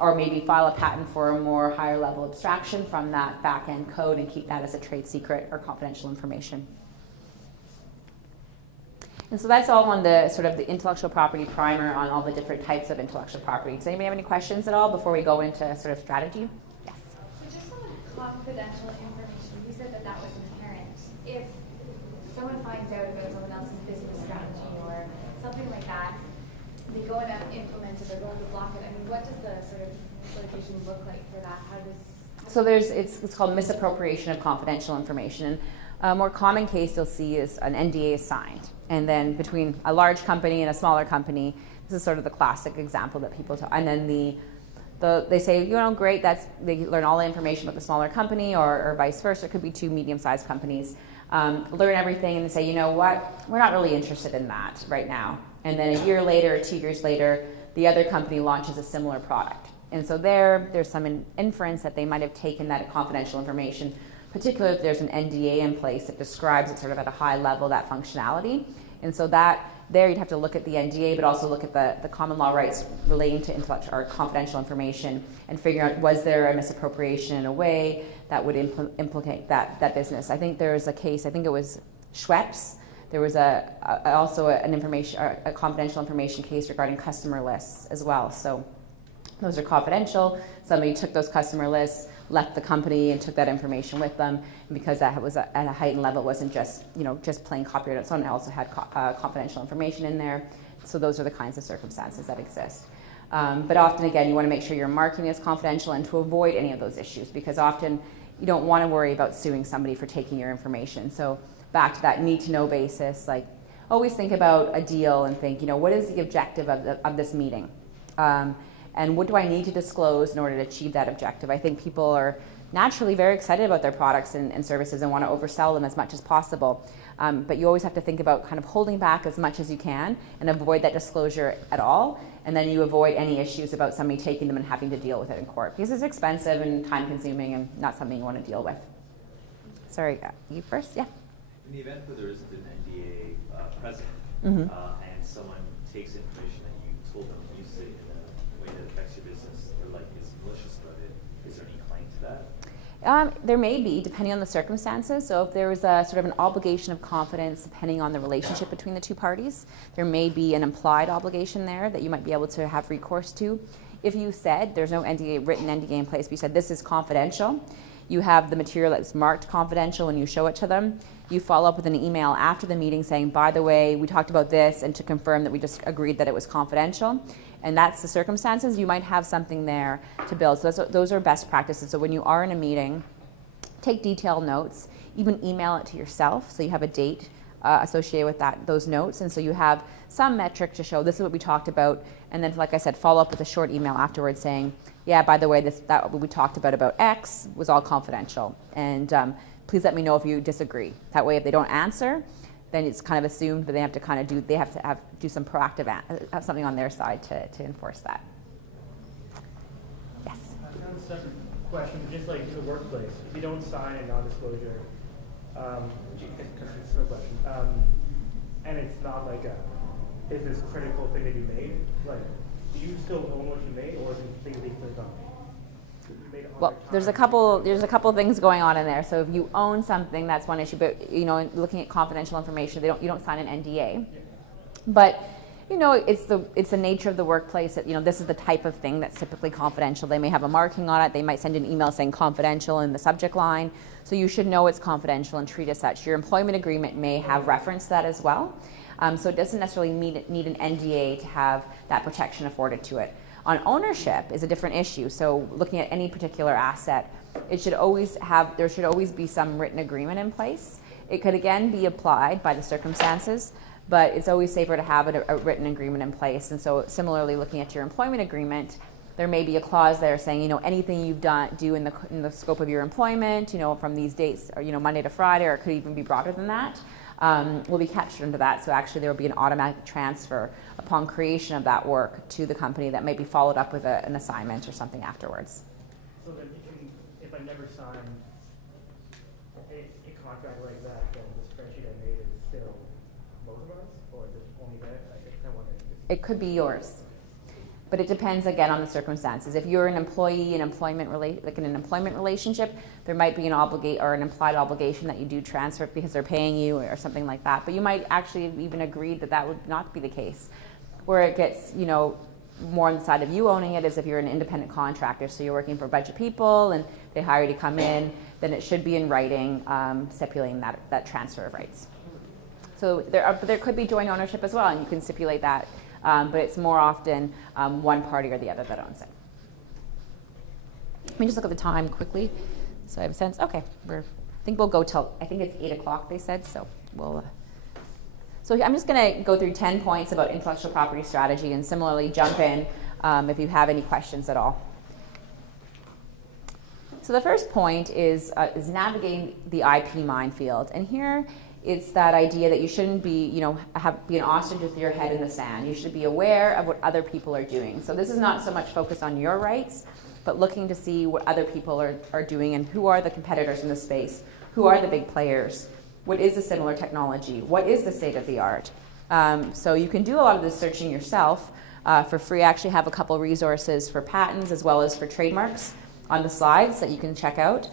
or maybe file a patent for a more higher level abstraction from that back-end code and keep that as a trade secret or confidential information. And so that's all on the sort of the intellectual property primer on all the different types of intellectual property. Does anybody have any questions at all before we go into sort of strategy? Yes. So just on the confidential information, you said that was inherent. If someone finds out about someone else's business strategy or something like that, they go and implement it, they're going to block it. I mean, what does the sort of litigation look like for that? So it's called misappropriation of confidential information. A more common case you'll see is an NDA is signed. And then between a large company and a smaller company, this is sort of the classic example that people talk. And then they say, great, they learn all the information about the smaller company or vice versa. It could be two medium-sized companies. Learn everything and they say, you know what, we're not really interested in that right now. And then a year later or 2 years later, the other company launches a similar product. And so there's some inference that they might have taken that confidential information, particularly if there's an NDA in place that describes it sort of at a high level, that functionality. And so there you'd have to look at the NDA, but also look at the common law rights relating to intellectual or confidential information and figure out, was there a misappropriation in a way that would implicate that business. I think there was a case, I think it was Schweppes. There was also a confidential information case regarding customer lists as well. So those are confidential. Somebody took those customer lists, left the company, and took that information with them. And because that was at a heightened level, it wasn't just plain copyright on its own. It also had confidential information in there. So those are the kinds of circumstances that exist. But often, again, you want to make sure your marketing is confidential and to avoid any of those issues, because often you don't want to worry about suing somebody for taking your information. So back to that need-to-know basis, like always think about a deal and think, what is the objective of this meeting? And what do I need to disclose in order to achieve that objective? I think people are naturally very excited about their products and services and want to oversell them as much as possible. But you always have to think about kind of holding back as much as you can and avoid that disclosure at all. And then you avoid any issues about somebody taking them and having to deal with it in court, because it's expensive and time consuming and not something you want to deal with. Sorry, you first? Yeah. In the event where there isn't an NDA present, Mm-hmm. and someone takes information that you told them to use it in a way that affects your business, or like is malicious about it, is there any claim to that? There may be, depending on the circumstances. So if there was a sort of an obligation of confidence, depending on the relationship between the two parties, there may be an implied obligation there that you might be able to have recourse to. If you said there's no written NDA in place, but you said this is confidential, you have the material that's marked confidential and you show it to them, you follow up with an email after the meeting saying, by the way, we talked about this, and to confirm that we just agreed that it was confidential. And that's the circumstances, you might have something there to build. So those are best practices. So when you are in a meeting, take detailed notes, even email it to yourself so you have a date associated with those notes. And so you have some metric to show this is what we talked about. And then, like I said, follow up with a short email afterwards saying, yeah, by the way, that what we talked about X was all confidential. And please let me know if you disagree. That way, if they don't answer, then it's kind of assumed that they have to kind of do some proactive, have something on their side to enforce that. Yes. I have a separate question, just like in the workplace, if you don't sign a non-disclosure, it's a question, and it's not like a business critical thing that you made, like, do you still own what you made, or is it things that you put on? Well, there's a couple things going on in there. So if you own something, that's one issue. But looking at confidential information, you don't sign an NDA. But it's the nature of the workplace that this is the type of thing that's typically confidential. They may have a marking on it. They might send an email saying confidential in the subject line. So you should know it's confidential and treat it as such. Your employment agreement may have reference to that as well. So it doesn't necessarily need an NDA to have that protection afforded to it. On ownership is a different issue. So looking at any particular asset, there should always be some written agreement in place. It could again be applied by the circumstances, but it's always safer to have a written agreement in place. And so similarly, looking at your employment agreement, there may be a clause there saying, anything you've do in the scope of your employment, from these dates, or Monday to Friday, or it could even be broader than that, will be captured into that. So actually there will be an automatic transfer upon creation of that work to the company that may be followed up with an assignment or something afterwards. So then if I never sign a contract like that, then the spreadsheet I made is still both of us, or is it only that? I just kind of wondering. It could be yours. But it depends again on the circumstances. If you're an employee in an employment relationship, there might be an implied obligation that you do transfer because they're paying you or something like that. But you might actually even agree that would not be the case. Where it gets more on the side of you owning it is if you're an independent contractor, so you're working for a bunch of people and they hire you to come in, then it should be in writing stipulating that transfer of rights. So there could be joint ownership as well, and you can stipulate that. But it's more often one party or the other that owns it. Let me just look at the time quickly, so I have a sense. Okay, I think we'll go till, I think it's 8 o'clock they said, so we'll. So I'm just going to go through 10 points about intellectual property strategy, and similarly jump in if you have any questions at all. So the first point is navigating the IP minefield, and here it's that idea that you shouldn't be, be an ostrich with your head in the sand. You should be aware of what other people are doing. So this is not so much focused on your rights, but looking to see what other people are doing and who are the competitors in the space, who are the big players, what is the similar technology, what is the state of the art. So you can do a lot of this searching yourself for free. I actually have a couple resources for patents as well as for trademarks on the slides that you can check out.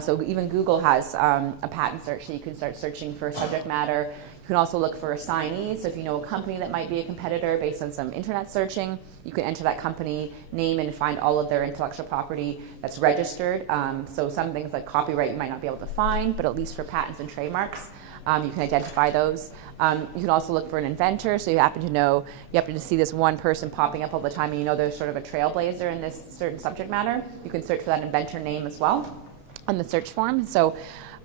So even Google has a patent search, so you can start searching for subject matter. You can also look for assignees. So if you know a company that might be a competitor based on some internet searching, you can enter that company name and find all of their intellectual property that's registered. So some things like copyright you might not be able to find, but at least for patents and trademarks, You can identify those. You can also look for an inventor, so you happen to see this one person popping up all the time, and you know there's sort of a trailblazer in this certain subject matter. You can search for that inventor name as well on the search form. So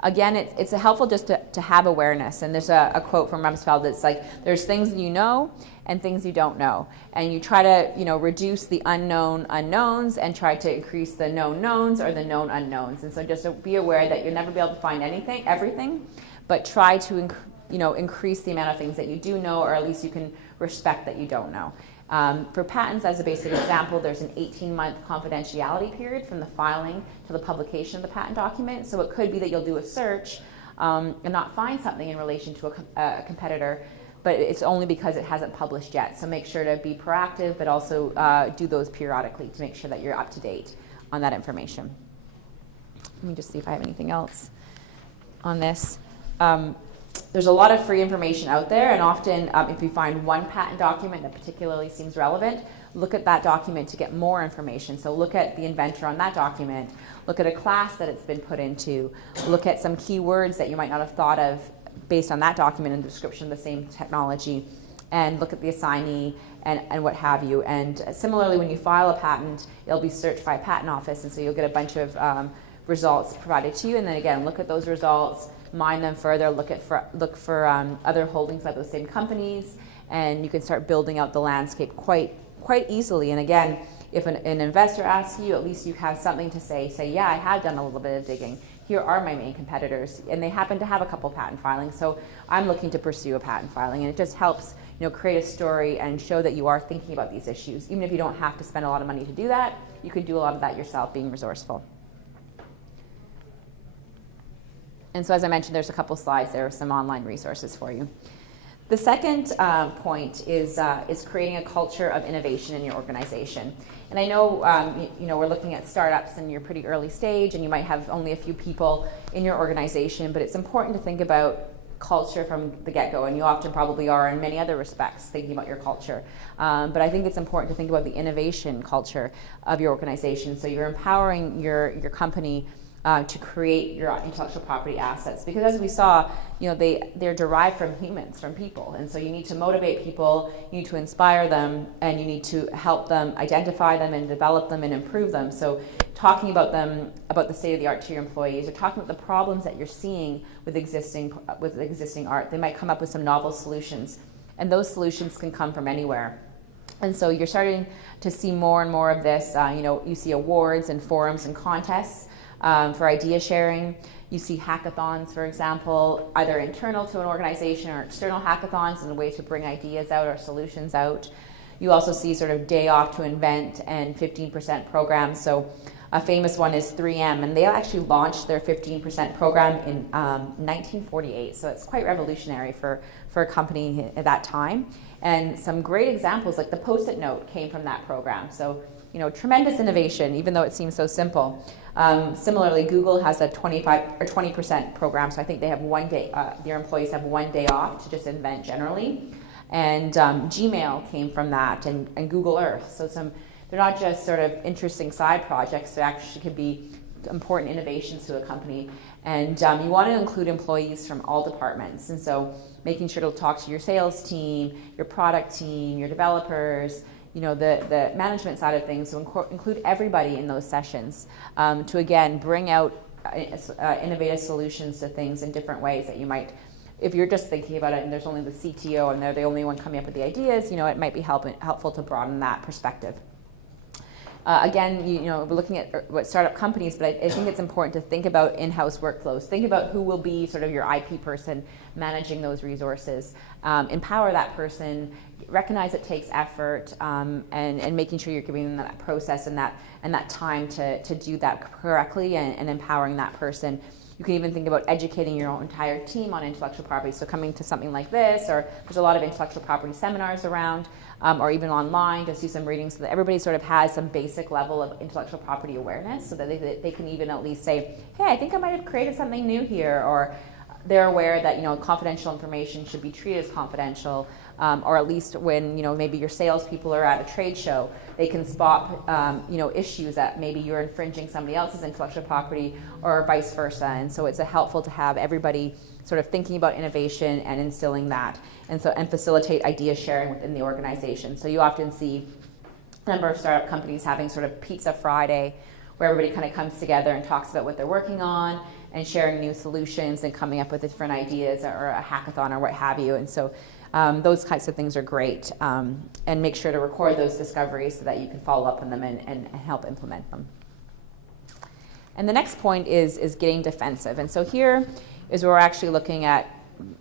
again, it's helpful just to have awareness. And there's a quote from Rumsfeld that's like, there's things you know and things you don't know. And you try to reduce the unknown unknowns and try to increase the known knowns or the known unknowns. And so just be aware that you'll never be able to find everything, but try to increase the amount of things that you do know, or at least you can respect that you don't know. For patents, as a basic example, there's an 18-month confidentiality period from the filing to the publication of the patent document. So it could be that you'll do a search and not find something in relation to a competitor, but it's only because it hasn't published yet. So make sure to be proactive, but also do those periodically to make sure that you're up to date on that information. Let me just see if I have anything else on this. There's a lot of free information out there, and often if you find one patent document that particularly seems relevant, look at that document to get more information. So look at the inventor on that document, look at a class that it's been put into, look at some keywords that you might not have thought of based on that document and the description of the same technology, and look at the assignee and what have you. And similarly, when you file a patent, it'll be searched by a patent office, and so you'll get a bunch of results provided to you, and then again, look at those results, mine them further, look for other holdings by those same companies, and you can start building out the landscape quite easily. And again, if an investor asks you, at least you have something to say, yeah, I have done a little bit of digging. Here are my main competitors, and they happen to have a couple patent filings, so I'm looking to pursue a patent filing. And it just helps create a story and show that you are thinking about these issues. Even if you don't have to spend a lot of money to do that, you could do a lot of that yourself, being resourceful. And so as I mentioned, there's a couple slides there of some online resources for you. The second point is creating a culture of innovation in your organization. And I know we're looking at startups and you're pretty early stage and you might have only a few people in your organization, but it's important to think about culture from the get-go, and you often probably are in many other respects thinking about your culture. But I think it's important to think about the innovation culture of your organization. So you're empowering your company to create your intellectual property assets, because as we saw, they're derived from humans, from people, and so you need to motivate people, you need to inspire them, and you need to help them identify them and develop them and improve them. So talking about them, about the state of the art to your employees, or talking about the problems that you're seeing with existing art. They might come up with some novel solutions, and those solutions can come from anywhere. And so you're starting to see more and more of this. You see awards and forums and contests for idea sharing. You see hackathons, for example, either internal to an organization or external hackathons in a way to bring ideas out or solutions out. You also see sort of day off to invent and 15% programs. So a famous one is 3M, and they actually launched their 15% program in 1948. So it's quite revolutionary for a company at that time. And some great examples, like the Post-it note, came from that program. So tremendous innovation, even though it seems so simple. Similarly, Google has a 20% program, so I think they have one day, their employees have one day off to just invent generally. And Gmail came from that, and Google Earth. So they're not just sort of interesting side projects, they actually could be important innovations to a company. And you want to include employees from all departments, and so making sure to talk to your sales team, your product team, your developers, the management side of things, so include everybody in those sessions to, again, bring out innovative solutions to things in different ways that you might, if you're just thinking about it and there's only the CTO and they're the only one coming up with the ideas, it might be helpful to broaden that perspective. Again, we're looking at what startup companies, but I think it's important to think about in-house workflows. Think about who will be sort of your IP person managing those resources. Empower that person. Recognize it takes effort, and making sure you're giving them that process and that time to do that correctly, and empowering that person. You can even think about educating your entire team on intellectual property. So coming to something like this, or there's a lot of intellectual property seminars around, or even online, just do some reading so that everybody sort of has some basic level of intellectual property awareness, so that they can even at least say, hey, I think I might have created something new here, or they're aware that confidential information should be treated as confidential, or at least when maybe your salespeople are at a trade show, they can spot issues that maybe you're infringing somebody else's intellectual property, or vice versa. And so it's helpful to have everybody sort of thinking about innovation and instilling that, and facilitate idea sharing within the organization. So you often see a number of startup companies having sort of Pizza Friday, where everybody kind of comes together and talks about what they're working on and sharing new solutions and coming up with different ideas, or a hackathon or what have you. And so those kinds of things are great. And make sure to record those discoveries so that you can follow up on them and help implement them. And the next point is getting defensive. And so here is where we're actually looking at,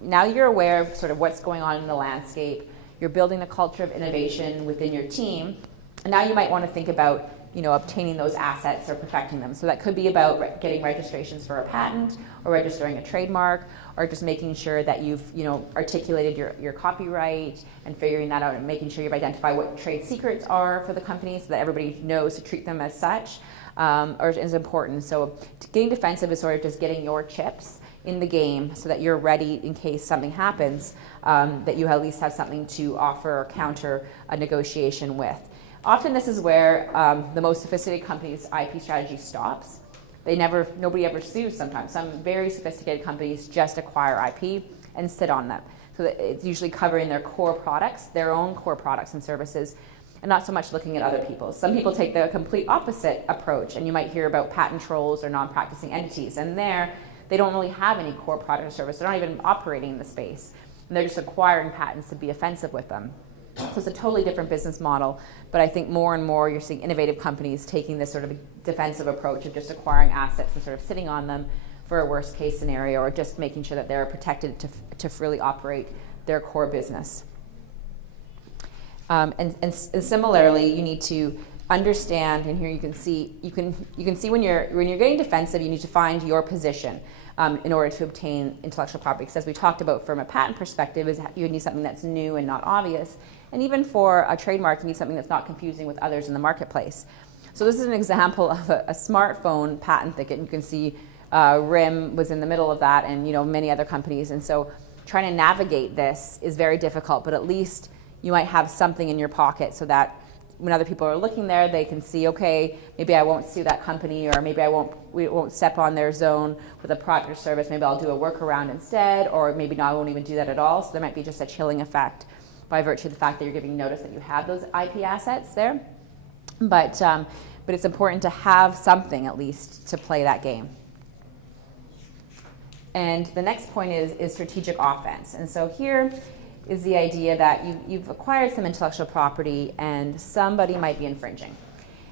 now you're aware of sort of what's going on in the landscape. You're building the culture of innovation within your team. And now you might want to think about, obtaining those assets or perfecting them. So that could be about getting registrations for a patent, or registering a trademark, or just making sure that you've, articulated your copyright and figuring that out, and making sure you've identified what trade secrets are for the company so that everybody knows to treat them as such, or is important. So getting defensive is sort of just getting your chips in the game so that you're ready in case something happens, that you at least have something to offer or counter a negotiation with. Often this is where the most sophisticated companies' IP strategy stops. Nobody ever sues sometimes. Some very sophisticated companies just acquire IP and sit on them. So that it's usually covering their core products, their own core products and services, and not so much looking at other people's. Some people take the complete opposite approach, and you might hear about patent trolls or non-practicing entities. And there, they don't really have any core product or service. They're not even operating in the space. And they're just acquiring patents to be offensive with them. So it's a totally different business model, but I think more and more you're seeing innovative companies taking this sort of defensive approach of just acquiring assets and sort of sitting on them for a worst case scenario, or just making sure that they're protected to freely operate their core business. And similarly, you need to understand, and here you can see when you're getting defensive, you need to find your position in order to obtain intellectual property. Because as we talked about from a patent perspective, is you need something that's new and not obvious. And even for a trademark, you need something that's not confusing with others in the marketplace. So this is an example of a smartphone patent thicket. You can see RIM was in the middle of that, and many other companies. And so trying to navigate this is very difficult, but at least you might have something in your pocket so that when other people are looking there, they can see, okay, maybe I won't sue that company, or maybe we won't step on their zone with a product or service. Maybe I'll do a workaround instead, or maybe I won't even do that at all. So there might be just a chilling effect by virtue of the fact that you're giving notice that you have those IP assets there. But it's important to have something at least to play that game. And the next point is strategic offense. And so here is the idea that you've acquired some intellectual property and somebody might be infringing.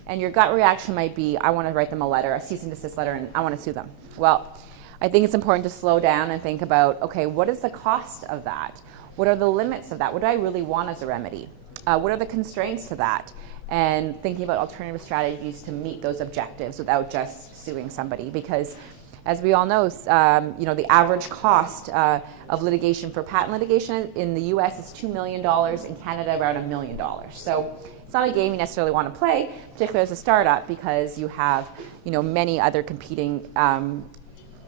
And your gut reaction might be, I want to write them a letter, a cease and desist letter, and I want to sue them. Well, I think it's important to slow down and think about, okay, what is the cost of that? What are the limits of that? What do I really want as a remedy? What are the constraints to that? And thinking about alternative strategies to meet those objectives without just suing somebody. Because as we all know, the average cost of litigation for patent litigation in the US is $2 million, in Canada around $1 million. So it's not a game you necessarily want to play, particularly as a startup, because you have many other competing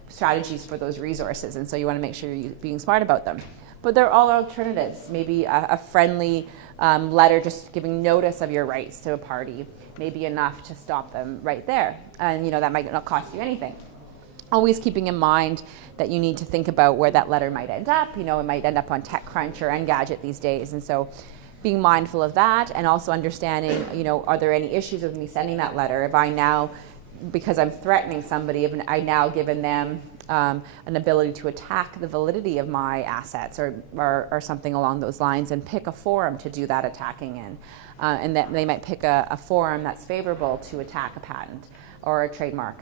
strategies for those resources, and so you want to make sure you're being smart about them. But there are all alternatives. Maybe a friendly letter just giving notice of your rights to a party may be enough to stop them right there, and that might not cost you anything. Always keeping in mind that you need to think about where that letter might end up. It might end up on TechCrunch or Engadget these days, and so being mindful of that, and also understanding, are there any issues with me sending that letter? If I now, because I'm threatening somebody, if I now given them an ability to attack the validity of my assets or something along those lines, and pick a forum to do that attacking in. And that they might pick a forum that's favorable to attack a patent or a trademark.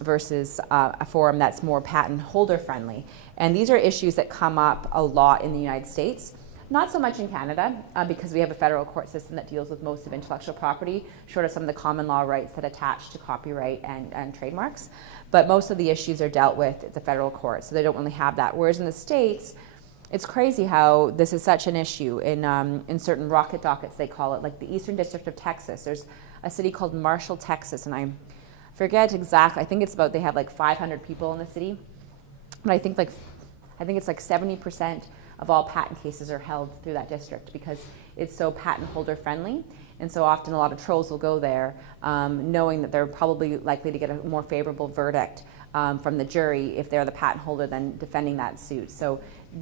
Versus a forum that's more patent holder friendly. And these are issues that come up a lot in the United States, not so much in Canada, because we have a federal court system that deals with most of intellectual property, short of some of the common law rights that attach to copyright and trademarks. But most of the issues are dealt with at the federal court, so they don't really have that. Whereas in the States, it's crazy how this is such an issue in certain rocket dockets, they call it, like the Eastern District of Texas. There's a city called Marshall, Texas, and I forget exactly. I think it's they have like 500 people in the city, but I think it's like 70% of all patent cases are held through that district because it's so patent holder friendly, and so often a lot of trolls will go there, knowing that they're probably likely to get a more favorable verdict from the jury if they're the patent holder then defending that suit. So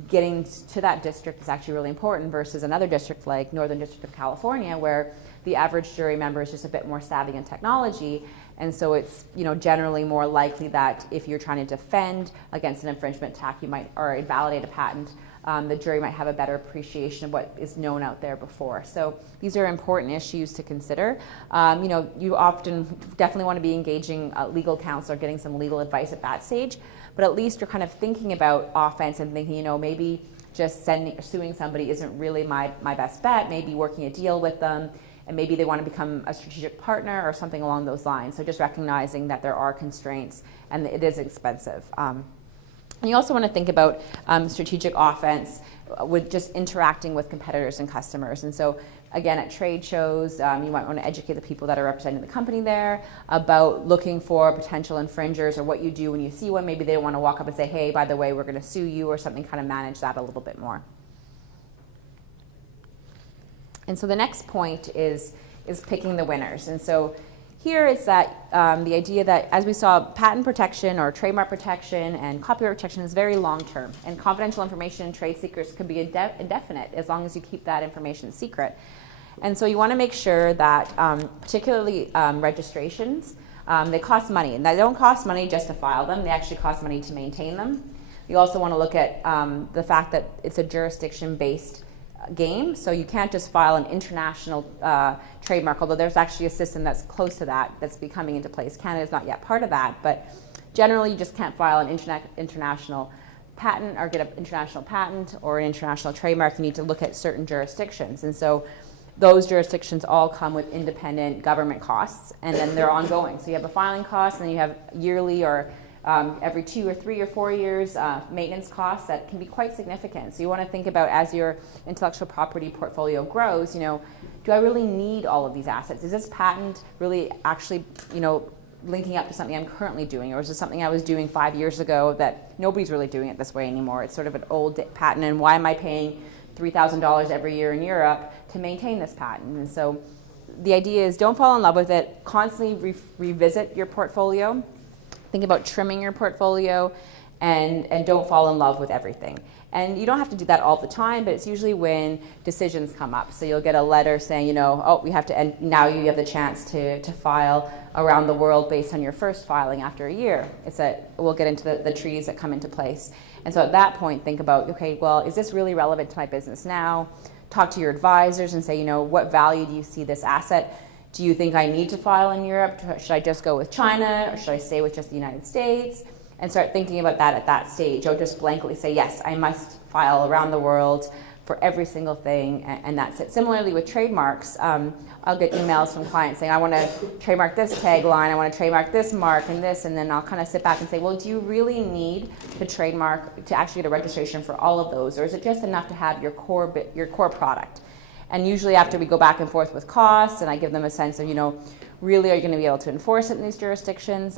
getting to that district is actually really important versus another district like Northern District of California, where the average jury member is just a bit more savvy in technology. And so it's, you know, generally more likely that if you're trying to defend against an infringement attack, you might, or invalidate a patent, the jury might have a better appreciation of what is known out there before. So these are important issues to consider. You know, you often definitely want to be engaging legal counsel or getting some legal advice at that stage, but at least you're kind of thinking about offense and thinking, you know, maybe just suing somebody isn't really my best bet, maybe working a deal with them, and maybe they want to become a strategic partner or something along those lines. So just recognizing that there are constraints and it is expensive. And you also want to think about strategic offense with just interacting with competitors and customers. And so again, at trade shows, you might want to educate the people that are representing the company there about looking for potential infringers or what you do when you see one. Maybe they want to walk up and say, hey, by the way, we're going to sue you or something, kind of manage that a little bit more. And so the next point is picking the winners. And so here is that the idea that, as we saw, patent protection or trademark protection and copyright protection is very long term, and confidential information and trade secrets can be indefinite as long as you keep that information secret. And so you want to make sure that, particularly registrations, they cost money, and they don't cost money just to file them; they actually cost money to maintain them. You also want to look at the fact that it's a jurisdiction-based game, so you can't just file an international trademark, although there's actually a system that's close to that that's becoming into place. Canada's not yet part of that, but generally you just can't file an international patent or get an international patent or an international trademark. You need to look at certain jurisdictions, and so those jurisdictions all come with independent government costs, and then they're ongoing. So you have a filing cost, and then you have yearly or every 2 or 3 or 4 years maintenance costs that can be quite significant. So you want to think about, as your intellectual property portfolio grows, you know, do I really need all of these assets? Is this patent really actually, you know, linking up to something I'm currently doing, or is this something I was doing 5 years ago that nobody's really doing it this way anymore? It's sort of an old patent, and why am I paying $3,000 every year in Europe to maintain this patent? And so the idea is, don't fall in love with it. Constantly revisit your portfolio. Think about trimming your portfolio, and don't fall in love with everything. And you don't have to do that all the time, but it's usually when decisions come up. So you'll get a letter saying, you know, oh, we have to end, now you have the chance to file around the world based on your first filing after a year. We'll get into the trees that come into place. And so at that point, think about, okay, well, is this really relevant to my business now? Talk to your advisors and say, you know, what value do you see this asset? Do you think I need to file in Europe? Should I just go with China, or should I stay with just the United States? And start thinking about that at that stage. Don't just blankly say, yes, I must file around the world for every single thing, and that's it. Similarly with trademarks, I'll get emails from clients saying, I want to trademark this tagline, I want to trademark this mark and this, and then I'll kind of sit back and say, well, do you really need to trademark to actually get a registration for all of those, or is it just enough to have your core product? And usually after we go back and forth with costs, and I give them a sense of, you know, really are you going to be able to enforce it in these jurisdictions?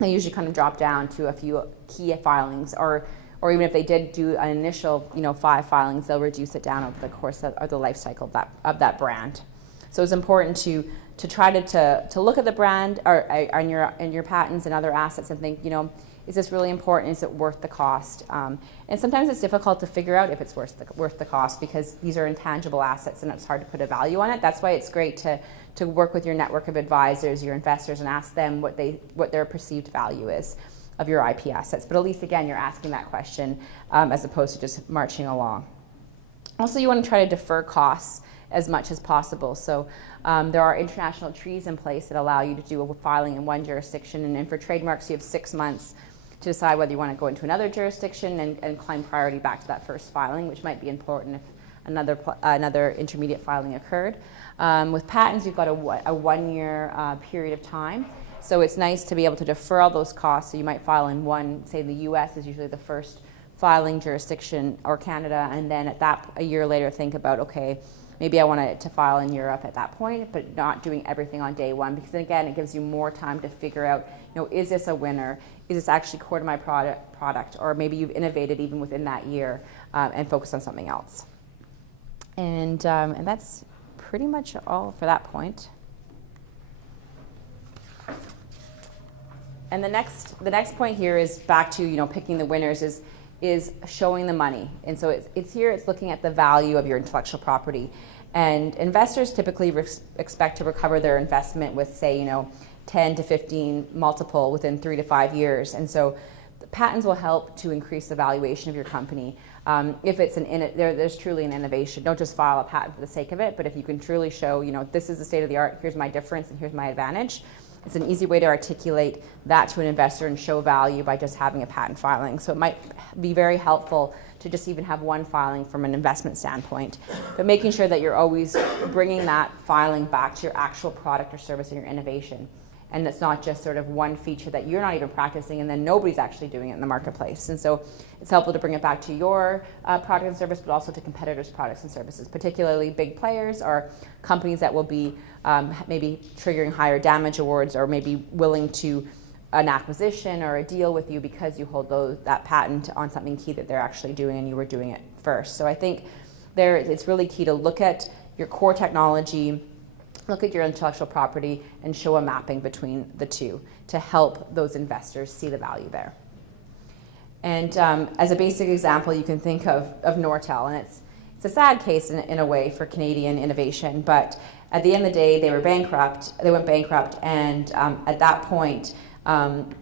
They usually kind of drop down to a few key filings, or even if they did do an initial, you know, 5 filings, they'll reduce it down over the course of the life cycle of that brand. So it's important to try to look at the brand or on your patents and other assets and think, you know, is this really important? Is it worth the cost? And sometimes it's difficult to figure out if it's worth the cost, because these are intangible assets and it's hard to put a value on it. That's why it's great to work with your network of advisors, your investors, and ask them what their perceived value is of your IP assets. But at least, again, you're asking that question as opposed to just marching along. Also, you want to try to defer costs as much as possible. So there are international treaties in place that allow you to do a filing in one jurisdiction, and then for trademarks, you have 6 months to decide whether you want to go into another jurisdiction and claim priority back to that first filing, which might be important if another intermediate filing occurred. With patents, you've got a 1-year period of time. So it's nice to be able to defer all those costs. So you might file in one, say the US is usually the first filing jurisdiction, or Canada, and then a year later think about, okay, maybe I want to file in Europe at that point, but not doing everything on day one, because again, it gives you more time to figure out, you know, is this a winner? Is this actually core to my product? Or maybe you've innovated even within that year and focused on something else. And that's pretty much all for that point. And the next point here is back to picking the winners is showing the money. And so it's here. It's looking at the value of your intellectual property, and investors typically expect to recover their investment with, say, 10 to 15 multiple within 3 to 5 years. And so the patents will help to increase the valuation of your company. If it's there's truly an innovation. Don't just file a patent for the sake of it, but if you can truly show, this is the state of the art, here's my difference, and here's my advantage. It's an easy way to articulate that to an investor and show value by just having a patent filing. So it might be very helpful to just even have one filing from an investment standpoint, but making sure that you're always bringing that filing back to your actual product or service and your innovation. And it's not just sort of one feature that you're not even practicing and then nobody's actually doing it in the marketplace. And so it's helpful to bring it back to your product and service, but also to competitors' products and services, particularly big players or companies that will be maybe triggering higher damage awards or maybe willing to an acquisition or a deal with you because you hold that patent on something key that they're actually doing and you were doing it first. So I think it's really key to look at your core technology, look at your intellectual property, and show a mapping between the two to help those investors see the value there. And as a basic example, you can think of Nortel, and it's a sad case in a way for Canadian innovation, but at the end of the day, they went bankrupt, and at that point,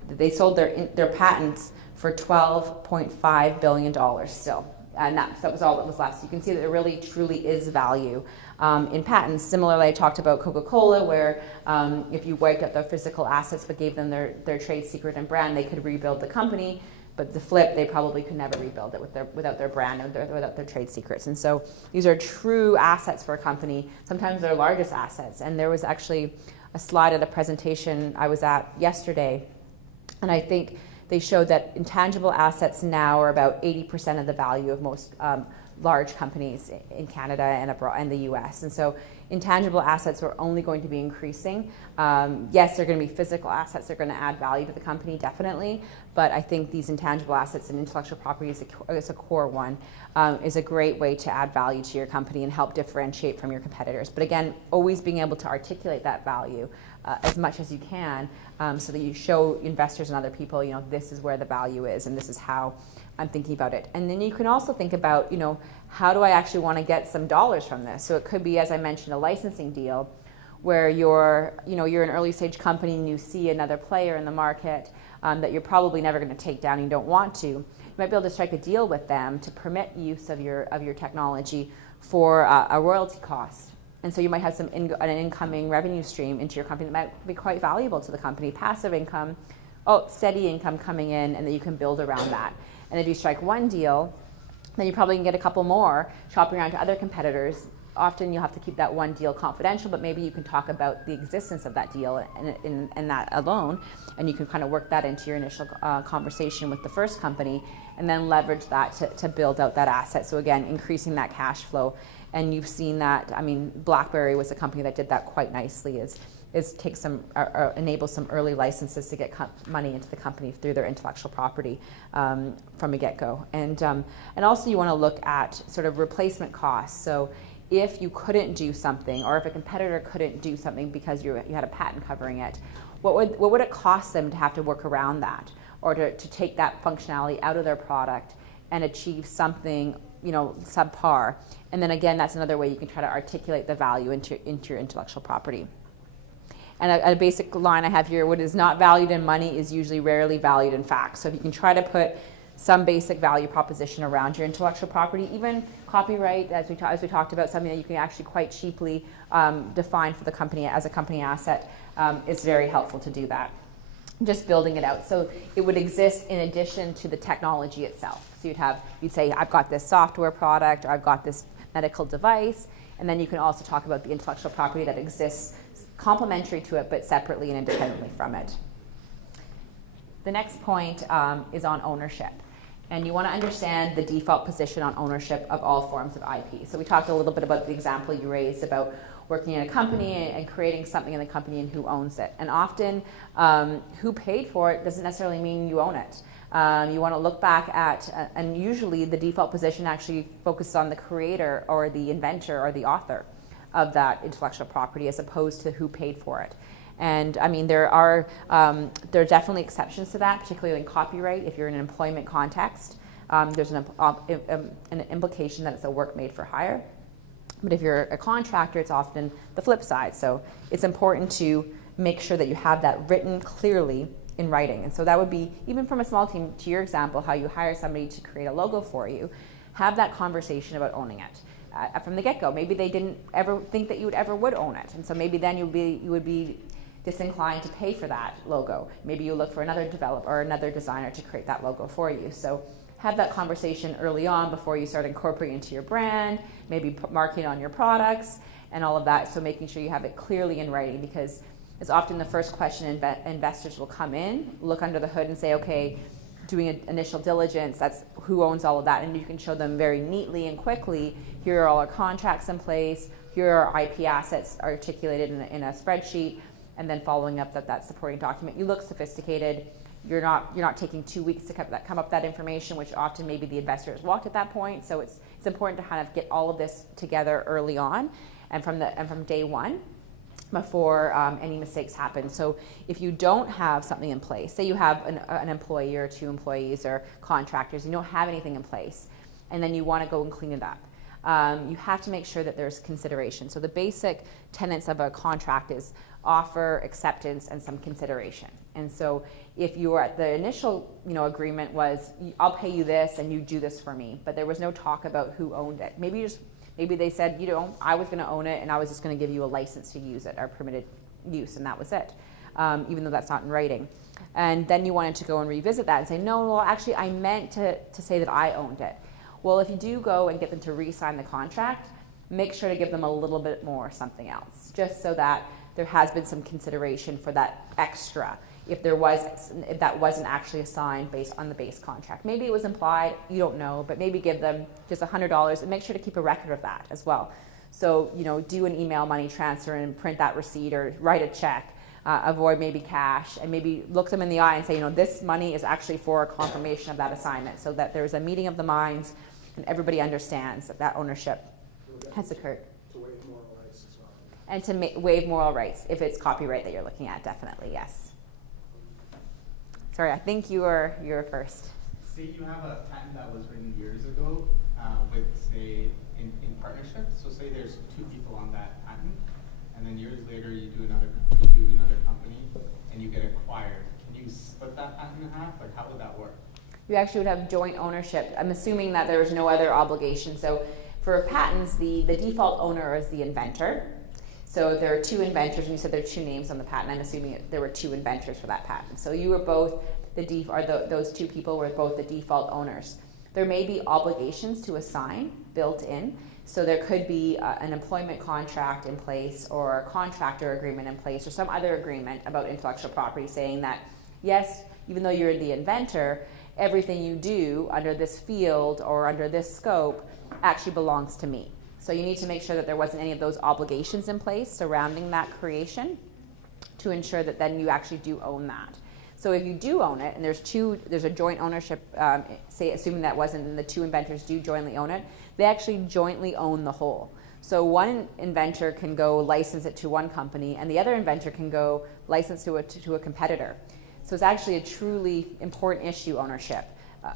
they sold their patents for $12.5 billion still. And that was all that was left. So you can see that there really, truly is value in patents. Similarly, I talked about Coca-Cola, where if you wiped out their physical assets but gave them their trade secret and brand, they could rebuild the company. But the flip, they probably could never rebuild it without their brand and without their trade secrets. And so these are true assets for a company, sometimes their largest assets. And there was actually a slide at a presentation I was at yesterday, and I think they showed that intangible assets now are about 80% of the value of most large companies in Canada and abroad and the US. And so intangible assets are only going to be increasing. Yes, they're going to be physical assets. They're going to add value to the company, definitely. But I think these intangible assets and intellectual property is a core one, is a great way to add value to your company and help differentiate from your competitors. But again, always being able to articulate that value as much as you can, so that you show investors and other people, this is where the value is and this is how I'm thinking about it. And then you can also think about, how do I actually want to get some dollars from this? So it could be, as I mentioned, a licensing deal where you're an early stage company and you see another player in the market that you're probably never going to take down and you don't want to. You might be able to strike a deal with them to permit use of your technology for a royalty cost. And so you might have an incoming revenue stream into your company that might be quite valuable to the company, passive income, steady income coming in, and then you can build around that. And if you strike one deal, then you probably can get a couple more, shopping around to other competitors. Often you'll have to keep that one deal confidential, but maybe you can talk about the existence of that deal and that alone, and you can kind of work that into your initial conversation with the first company, and then leverage that to build out that asset. So again, increasing that cash flow. And you've seen that, BlackBerry was a company that did that quite nicely, is take enable some early licenses to get money into the company through their intellectual property from a get-go. And also you want to look at sort of replacement costs. So if you couldn't do something, or if a competitor couldn't do something because you had a patent covering it, what would it cost them to have to work around that, or to take that functionality out of their product and achieve something subpar? And then again, that's another way you can try to articulate the value into your intellectual property. And a basic line I have here: what is not valued in money is usually rarely valued in fact. So if you can try to put some basic value proposition around your intellectual property, even copyright, as we talked about, something that you can actually quite cheaply define for the company as a company asset, is very helpful to do that. Just building it out. So it would exist in addition to the technology itself. So you'd say, I've got this software product, or I've got this medical device, and then you can also talk about the intellectual property that exists complementary to it, but separately and independently from it. The next point is on ownership. And you want to understand the default position on ownership of all forms of IP. So we talked a little bit about the example you raised about working in a company and creating something in the company and who owns it. And often who paid for it doesn't necessarily mean you own it. You want to look back at, and usually the default position actually focuses on the creator or the inventor or the author of that intellectual property as opposed to who paid for it. And I mean, there are definitely exceptions to that, particularly in copyright. If you're in an employment context, there's an implication that it's a work made for hire. But if you're a contractor, it's often the flip side. So it's important to make sure that you have that written clearly in writing. And so that would be, even from a small team, to your example, how you hire somebody to create a logo for you, have that conversation about owning it from the get-go. Maybe they didn't ever think that you would own it. And so maybe then you would be disinclined to pay for that logo. Maybe you look for another developer or another designer to create that logo for you. So have that conversation early on before you start incorporating into your brand, maybe marketing on your products and all of that. So making sure you have it clearly in writing, because it's often the first question investors will come in, look under the hood and say, okay, doing an initial diligence, that's who owns all of that. And you can show them very neatly and quickly, here are all our contracts in place, here are our IP assets articulated in a spreadsheet, and then following up that supporting document. You look sophisticated. You're not taking 2 weeks to come up with that information, which often maybe the investor has walked at that point. So it's important to kind of get all of this together early on, and from day one, before any mistakes happen. So if you don't have something in place, say you have an employee or 2 employees or contractors, you don't have anything in place, and then you want to go and clean it up. You have to make sure that there's consideration. So the basic tenets of a contract is offer, acceptance, and some consideration. And so if you were at the initial, agreement was, I'll pay you this and you do this for me, but there was no talk about who owned it. Maybe they said, I was going to own it and I was just going to give you a license to use it, or permitted use, and that was it, even though that's not in writing. And then you wanted to go and revisit that and say, no, well, actually, I meant to say that I owned it. Well, if you do go and get them to re-sign the contract, make sure to give them a little bit more something else, just so that there has been some consideration for that extra. If that wasn't actually assigned based on the base contract. Maybe it was implied, you don't know, but maybe give them just $100 and make sure to keep a record of that as well. So, do an email money transfer and print that receipt, or write a check, avoid maybe cash, and maybe look them in the eye and say, this money is actually for a confirmation of that assignment, so that there's a meeting of the minds and everybody understands that ownership has occurred. To waive moral rights as well. And to waive moral rights, if it's copyright that you're looking at, definitely, yes. Sorry, I think you were first. Say you have a patent that was written years ago with, say, in partnership. So say there's 2 people on that patent, and then years later you do another company, and you get acquired. Can you split that patent in half? Like, how would that work? You actually would have joint ownership. I'm assuming that there was no other obligation. So for patents, the default owner is the inventor. So if there are 2 inventors, and you said there are 2 names on the patent, I'm assuming there were 2 inventors for that patent. So you were both those 2 people were both the default owners. There may be obligations to assign built in. So there could be an employment contract in place, or a contractor agreement in place, or some other agreement about intellectual property saying that, yes, even though you're the inventor, everything you do under this field or under this scope actually belongs to me. So you need to make sure that there wasn't any of those obligations in place surrounding that creation to ensure that then you actually do own that. So if you do own it, and there's a joint ownership, say assuming that wasn't, and the 2 inventors do jointly own it, they actually jointly own the whole. So one inventor can go license it to one company, and the other inventor can go license to a competitor. So it's actually a truly important issue, ownership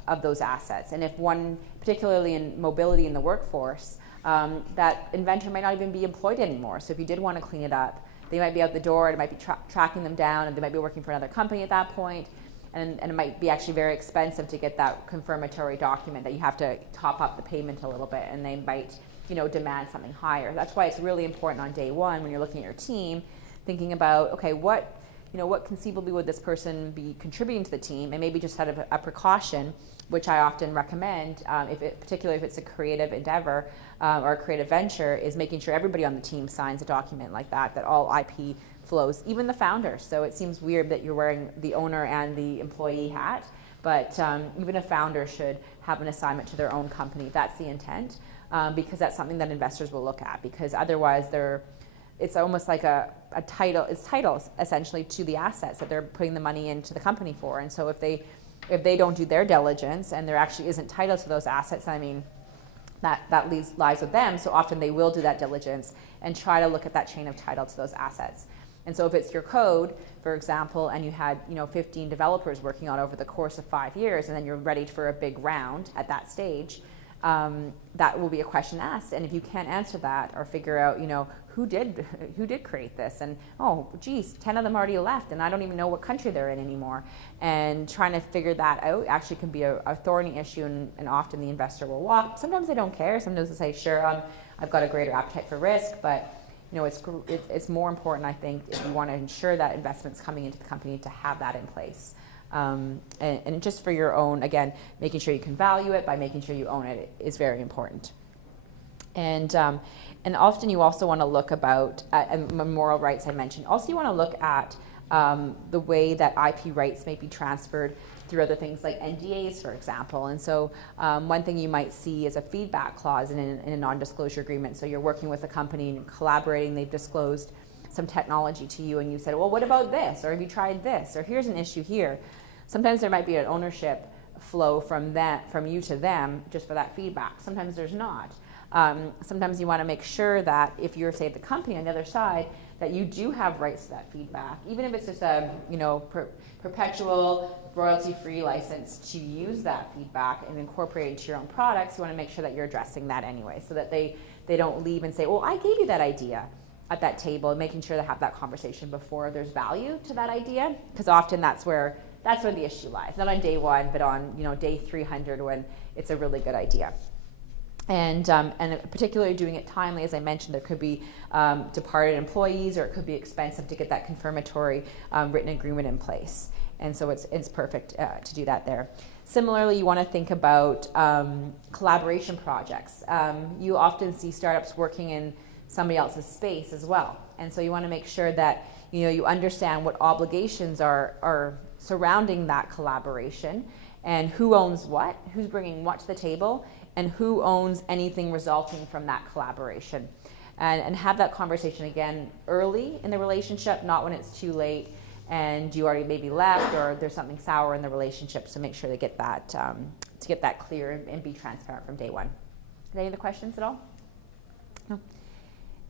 of those assets. And if one, particularly in mobility in the workforce, that inventor might not even be employed anymore. So if you did want to clean it up, they might be out the door, and it might be tracking them down, and they might be working for another company at that point, and it might be actually very expensive to get that confirmatory document that you have to top up the payment a little bit, and they might demand something higher. That's why it's really important on day one when you're looking at your team, thinking about, okay, what conceivably would this person be contributing to the team, and maybe just out of a precaution, which I often recommend, particularly if it's a creative endeavor or a creative venture, is making sure everybody on the team signs a document like that all IP flows, even the founders. So it seems weird that you're wearing the owner and the employee hat, but even a founder should have an assignment to their own company. That's the intent, because that's something that investors will look at, because otherwise it's almost like it's titles essentially to the assets that they're putting the money into the company for. And so if they don't do their diligence and there actually isn't title to those assets, I mean, that lies with them. So often they will do that diligence and try to look at that chain of title to those assets. And so if it's your code, for example, and you had 15 developers working on it over the course of 5 years, and then you're ready for a big round at that stage, that will be a question asked. And if you can't answer that or figure out, who did create this, and oh geez, 10 of them already left, and I don't even know what country they're in anymore, and trying to figure that out actually can be a thorny issue, and often the investor will walk. Sometimes they don't care. Sometimes they say, sure, I've got a greater appetite for risk, but it's more important, I think, if you want to ensure that investment's coming into the company, to have that in place. And just for your own, again, making sure you can value it by making sure you own it is very important. And often you also want to look about, and moral rights I mentioned, also you want to look at the way that IP rights may be transferred through other things like NDAs, for example. And so one thing you might see is a feedback clause in a non-disclosure agreement. So you're working with a company and you're collaborating, they've disclosed some technology to you, and you said, well, what about this? Or have you tried this? Or here's an issue here. Sometimes there might be an ownership flow from you to them just for that feedback. Sometimes there's not. Sometimes you want to make sure that if you're, say, the company on the other side, that you do have rights to that feedback, even if it's just a perpetual royalty-free license to use that feedback and incorporate it into your own products. You want to make sure that you're addressing that anyway, so that they don't leave and say, well, I gave you that idea at that table, making sure to have that conversation before there's value to that idea, because often that's where the issue lies, not on day one, but on day 300 when it's a really good idea. And particularly doing it timely, as I mentioned, there could be departed employees, or it could be expensive to get that confirmatory written agreement in place. And so it's perfect to do that there. Similarly, you want to think about collaboration projects. You often see startups working in somebody else's space as well. And so you want to make sure that you understand what obligations are surrounding that collaboration, and who owns what, who's bringing what to the table, and who owns anything resulting from that collaboration. And have that conversation again early in the relationship, not when it's too late and you already maybe left or there's something sour in the relationship. So make sure to get that clear and be transparent from day one. Any other questions at all? No.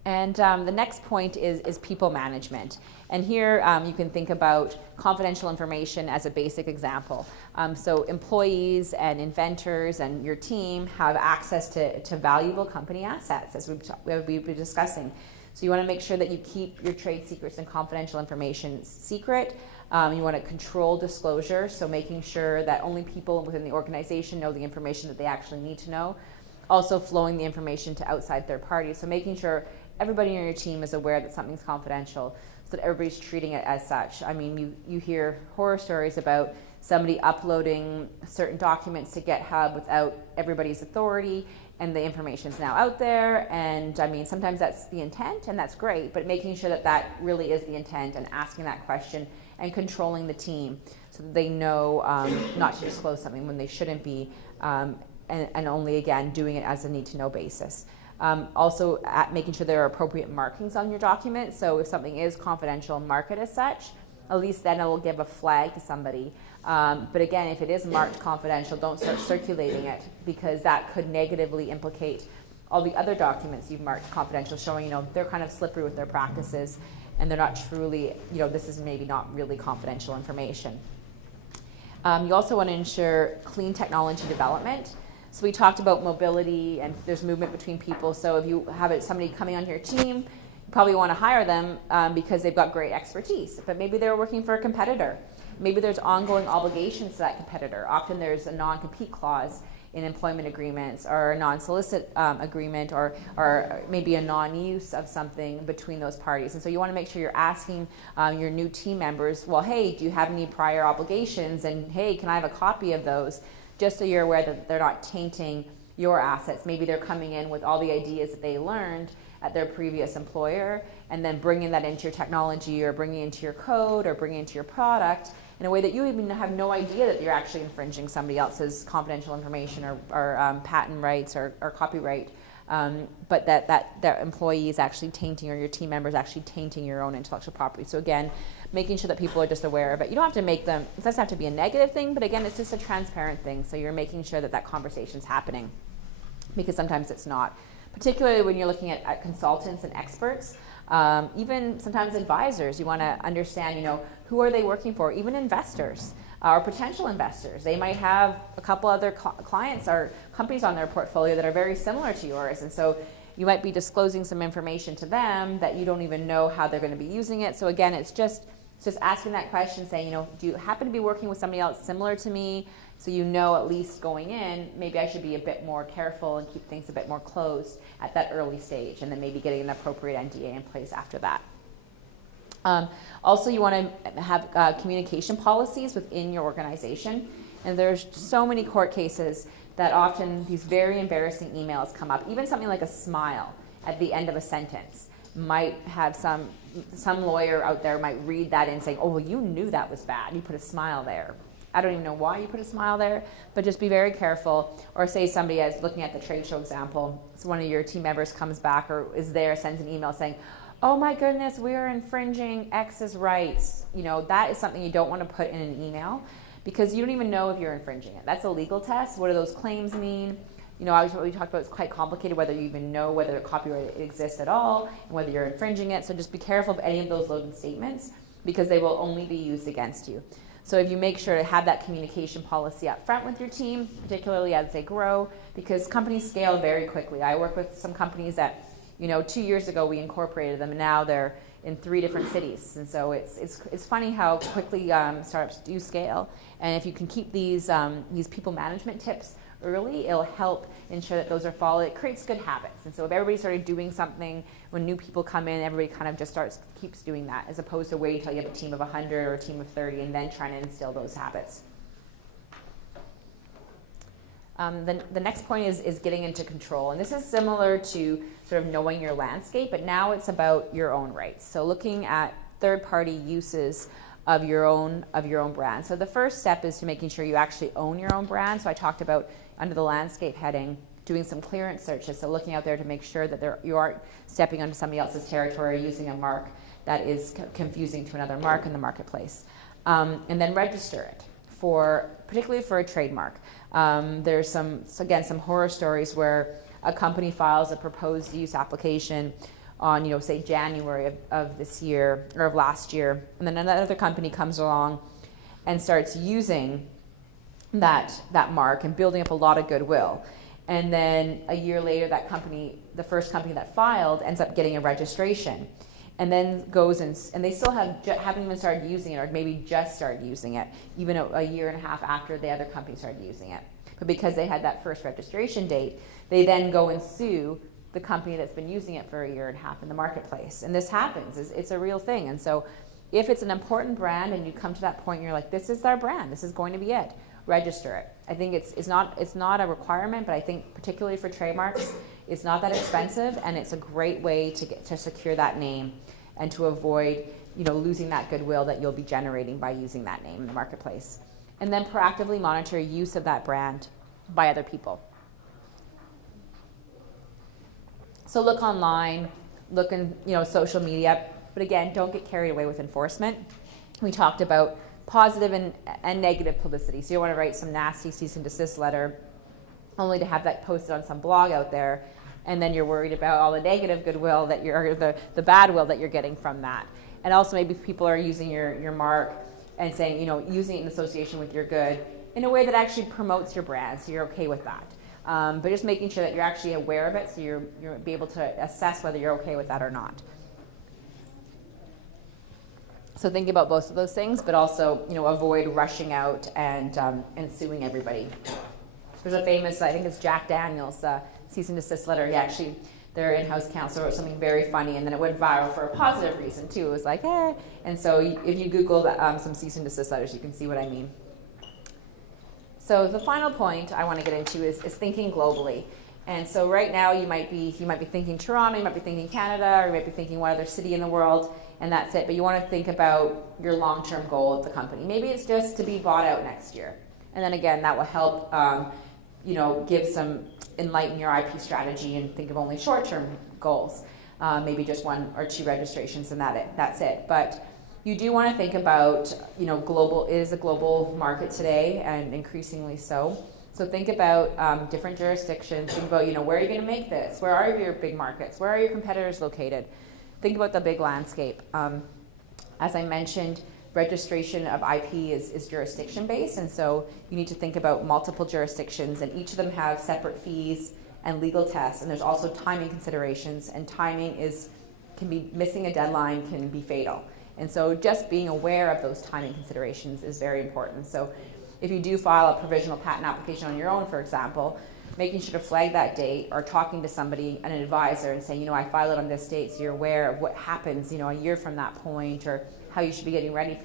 And the next point is people management. And here you can think about confidential information as a basic example. So employees and inventors and your team have access to valuable company assets, as we've been discussing. So you want to make sure that you keep your trade secrets and confidential information secret. You want to control disclosure, so making sure that only people within the organization know the information that they actually need to know. Also flowing the information to outside third parties, so making sure everybody on your team is aware that something's confidential, so that everybody's treating it as such. I mean, you hear horror stories about somebody uploading certain documents to GitHub without everybody's authority, and the information's now out there. And I mean, sometimes that's the intent, and that's great, but making sure that that really is the intent, and asking that question and controlling the team so that they know not to disclose something when they shouldn't be, and only, again, doing it as a need-to-know basis. Also, making sure there are appropriate markings on your document. So if something is confidential, mark it as such. At least then it will give a flag to somebody. But again, if it is marked confidential, don't start circulating it, because that could negatively implicate all the other documents you've marked confidential, showing they're kind of slippery with their practices, and they're not truly, this is maybe not really confidential information. You also want to ensure clean technology development. So we talked about mobility, and there's movement between people. So if you have somebody coming onto your team, you probably want to hire them because they've got great expertise. But maybe they're working for a competitor. Maybe there's ongoing obligations to that competitor. Often there's a non-compete clause in employment agreements, or a non-solicit agreement, or maybe a non-use of something between those parties. And so you want to make sure you're asking your new team members, well, hey, do you have any prior obligations? And hey, can I have a copy of those? Just so you're aware that they're not tainting your assets. Maybe they're coming in with all the ideas that they learned at their previous employer, and then bringing that into your technology, or bringing it into your code, or bringing it into your product in a way that you even have no idea that you're actually infringing somebody else's confidential information, or patent rights, or copyright, but that employee is actually tainting, or your team member is actually tainting your own intellectual property. So again, making sure that people are just aware of it. You don't have to make them, it doesn't have to be a negative thing, but again, it's just a transparent thing. So you're making sure that conversation's happening, because sometimes it's not. particularly when you're looking at consultants and experts, even sometimes advisors. You want to understand, who are they working for? Even investors or potential investors. They might have a couple other clients or companies on their portfolio that are very similar to yours, and so you might be disclosing some information to them that you don't even know how they're going to be using it. So again, it's just asking that question, saying, do you happen to be working with somebody else similar to me? So at least going in, maybe I should be a bit more careful and keep things a bit more closed at that early stage, and then maybe getting an appropriate NDA in place after that. Also, you want to have communication policies within your organization. And there's so many court cases that often these very embarrassing emails come up. Even something like a smile at the end of a sentence might have some lawyer out there might read that and saying, oh, well, you knew that was bad. You put a smile there. I don't even know why you put a smile there, but just be very careful. Or say somebody is looking at the trade show example, so one of your team members comes back or is there, sends an email saying, oh my goodness, we are infringing X's rights. That is something you don't want to put in an email because you don't even know if you're infringing it. That's a legal test. What do those claims mean? Obviously what we talked about is quite complicated, whether you even know whether copyright exists at all and whether you're infringing it. So just be careful of any of those loaded statements because they will only be used against you. So if you make sure to have that communication policy up front with your team, particularly as they grow, because companies scale very quickly. I work with some companies that, 2 years ago we incorporated them, and now they're in 3 different cities. And so it's funny how quickly startups do scale. And if you can keep these people management tips early, it'll help ensure that those are followed. It creates good habits. And so if everybody started doing something, when new people come in, everybody kind of just keeps doing that, as opposed to waiting until you have a team of 100 or a team of 30 and then trying to instill those habits. The next point is getting into control. And this is similar to sort of knowing your landscape, but now it's about your own rights. So looking at third-party uses of your own brand. So the first step is to making sure you actually own your own brand. So I talked about under the landscape heading, doing some clearance searches. So looking out there to make sure that you aren't stepping onto somebody else's territory or using a mark that is confusing to another mark in the marketplace. And then register it, particularly for a trademark. There's some horror stories where a company files a proposed use application on, say January of this year or of last year, and then another company comes along and starts using that mark and building up a lot of goodwill. And then a year later, that company, the first company that filed, ends up getting a registration, and then goes and they still haven't even started using it, or maybe just started using it, even a year and a half after the other company started using it. But because they had that first registration date, they then go and sue the company that's been using it for a year and a half in the marketplace. And this happens. It's a real thing. And so if it's an important brand and you come to that point and you're like, this is our brand, this is going to be it, register it. I think it's not a requirement, but I think particularly for trademarks, it's not that expensive, and it's a great way to secure that name and to avoid losing that goodwill that you'll be generating by using that name in the marketplace. And then proactively monitor use of that brand by other people. So look online, look in social media, but again, don't get carried away with enforcement. We talked about positive and negative publicity. So you want to write some nasty cease and desist letter only to have that posted on some blog out there, and then you're worried about all the negative goodwill that the bad will that you're getting from that. And also maybe people are using your mark and saying, using it in association with your good in a way that actually promotes your brand, so you're okay with that. But just making sure that you're actually aware of it, so you'll be able to assess whether you're okay with that or not. So think about both of those things, but also avoid rushing out and suing everybody. There's a famous, I think it's Jack Daniels, cease and desist letter. Their in-house counsel wrote something very funny, and then it went viral for a positive reason too. It was like, eh. And so if you Google some cease and desist letters, you can see what I mean. So the final point I want to get into is thinking globally. And so right now you might be thinking Toronto, you might be thinking Canada, or you might be thinking one other city in the world, and that's it. But you want to think about your long-term goal of the company. Maybe it's just to be bought out next year. And then again, that will help enlighten your IP strategy and think of only short-term goals. Maybe just 1 or 2 registrations and that's it. But you do want to think about, global. It is a global market today, and increasingly so. So think about different jurisdictions. Think about, where are you going to make this? Where are your big markets? Where are your competitors located? Think about the big landscape. As I mentioned, registration of IP is jurisdiction based, and so you need to think about multiple jurisdictions, and each of them have separate fees and legal tests, and there's also timing considerations, and timing can be missing a deadline can be fatal. And so just being aware of those timing considerations is very important. So if you do file a provisional patent application on your own, for example, making sure to flag that date, or talking to somebody, an advisor, and saying, I filed it on this date, so you're aware of what happens, a year from that point, or how you should be getting ready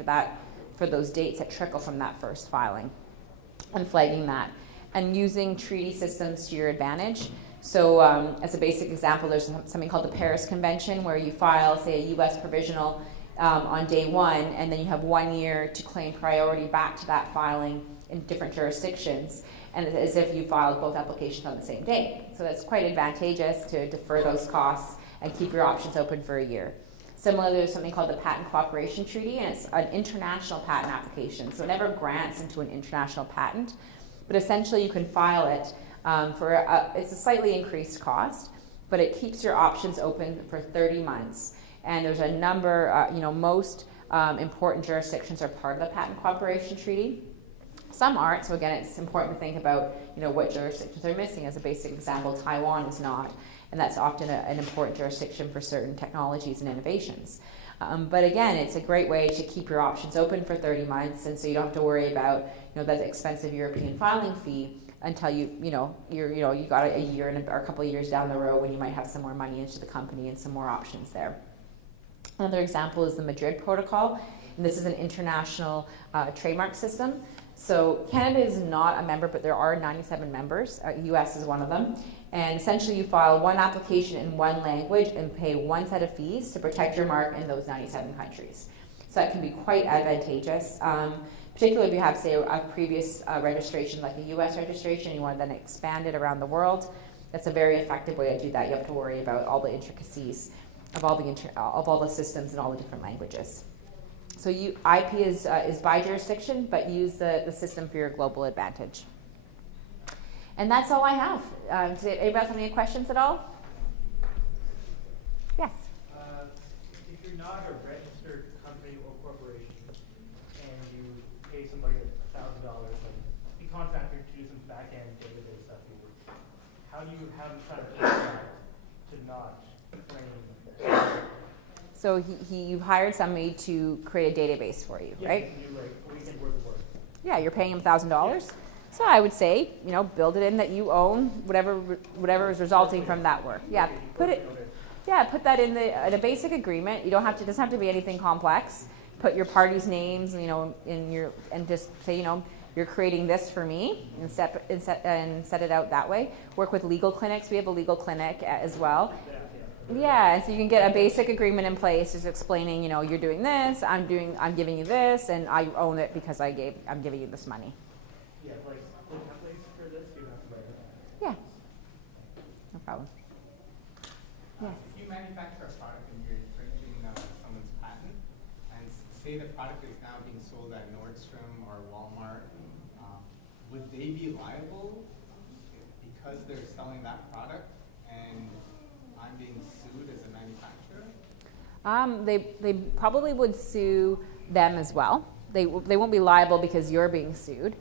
for those dates that trickle from that first filing, and flagging that. And using treaty systems to your advantage. So as a basic example, there's something called the Paris Convention, where you file, say, a US provisional on day one, and then you have 1 year to claim priority back to that filing in different jurisdictions, and as if you filed both applications on the same day. So that's quite advantageous to defer those costs and keep your options open for a year. Similarly, there's something called the Patent Cooperation Treaty, and it's an international patent application. So it never grants into an international patent, but essentially you can file it it's a slightly increased cost, but it keeps your options open for 30 months. And there's a number, most important jurisdictions are part of the Patent Cooperation Treaty. Some aren't, so again, it's important to think about, what jurisdictions are missing. As a basic example, Taiwan is not, and that's often an important jurisdiction for certain technologies and innovations. But again, it's a great way to keep your options open for 30 months, and so you don't have to worry about, that expensive European filing fee until you got a year or a couple of years down the road when you might have some more money into the company and some more options there. Another example is the Madrid Protocol, and this is an international trademark system. So Canada is not a member, but there are 97 members. US is one of them. And essentially you file one application in one language and pay one set of fees to protect your mark in those 97 countries. So that can be quite advantageous, particularly if you have, say, a previous registration, like a US registration, and you want to then expand it around the world. That's a very effective way to do that. You have to worry about all the intricacies of all the systems and all the different languages. So IP is by jurisdiction, but use the system for your global advantage. And that's all I have. Does anybody else have any questions at all? Yes? If you're not a registered company or corporation and you pay somebody $1,000, the contractor to do some back-end database stuff, how do you have them try to keep that to not claim? So you've hired somebody to create a database for you, right? Yeah, you a weekend worth of work. Yeah, you're paying him $1,000. So I would say, build it in that you own whatever is resulting from that work. Yeah, put that in a basic agreement. You don't have to. It doesn't have to be anything complex. Put your parties' names, and just say, you're creating this for me, and set it out that way. Work with legal clinics. We have a legal clinic as well. Yeah, and so you can get a basic agreement in place, just explaining, you're doing this, I'm giving you this, and I own it because I'm giving you this money. Yeah, like the templates for this, you have to write it. Yeah, no problem. Yes. If you manufacture a product and you're infringing someone's patent, and say the product is now being sold at Nordstrom or Walmart, would they be liable because they're selling that product and I'm being sued as a manufacturer? They probably would sue them as well. They won't be liable because you're being sued.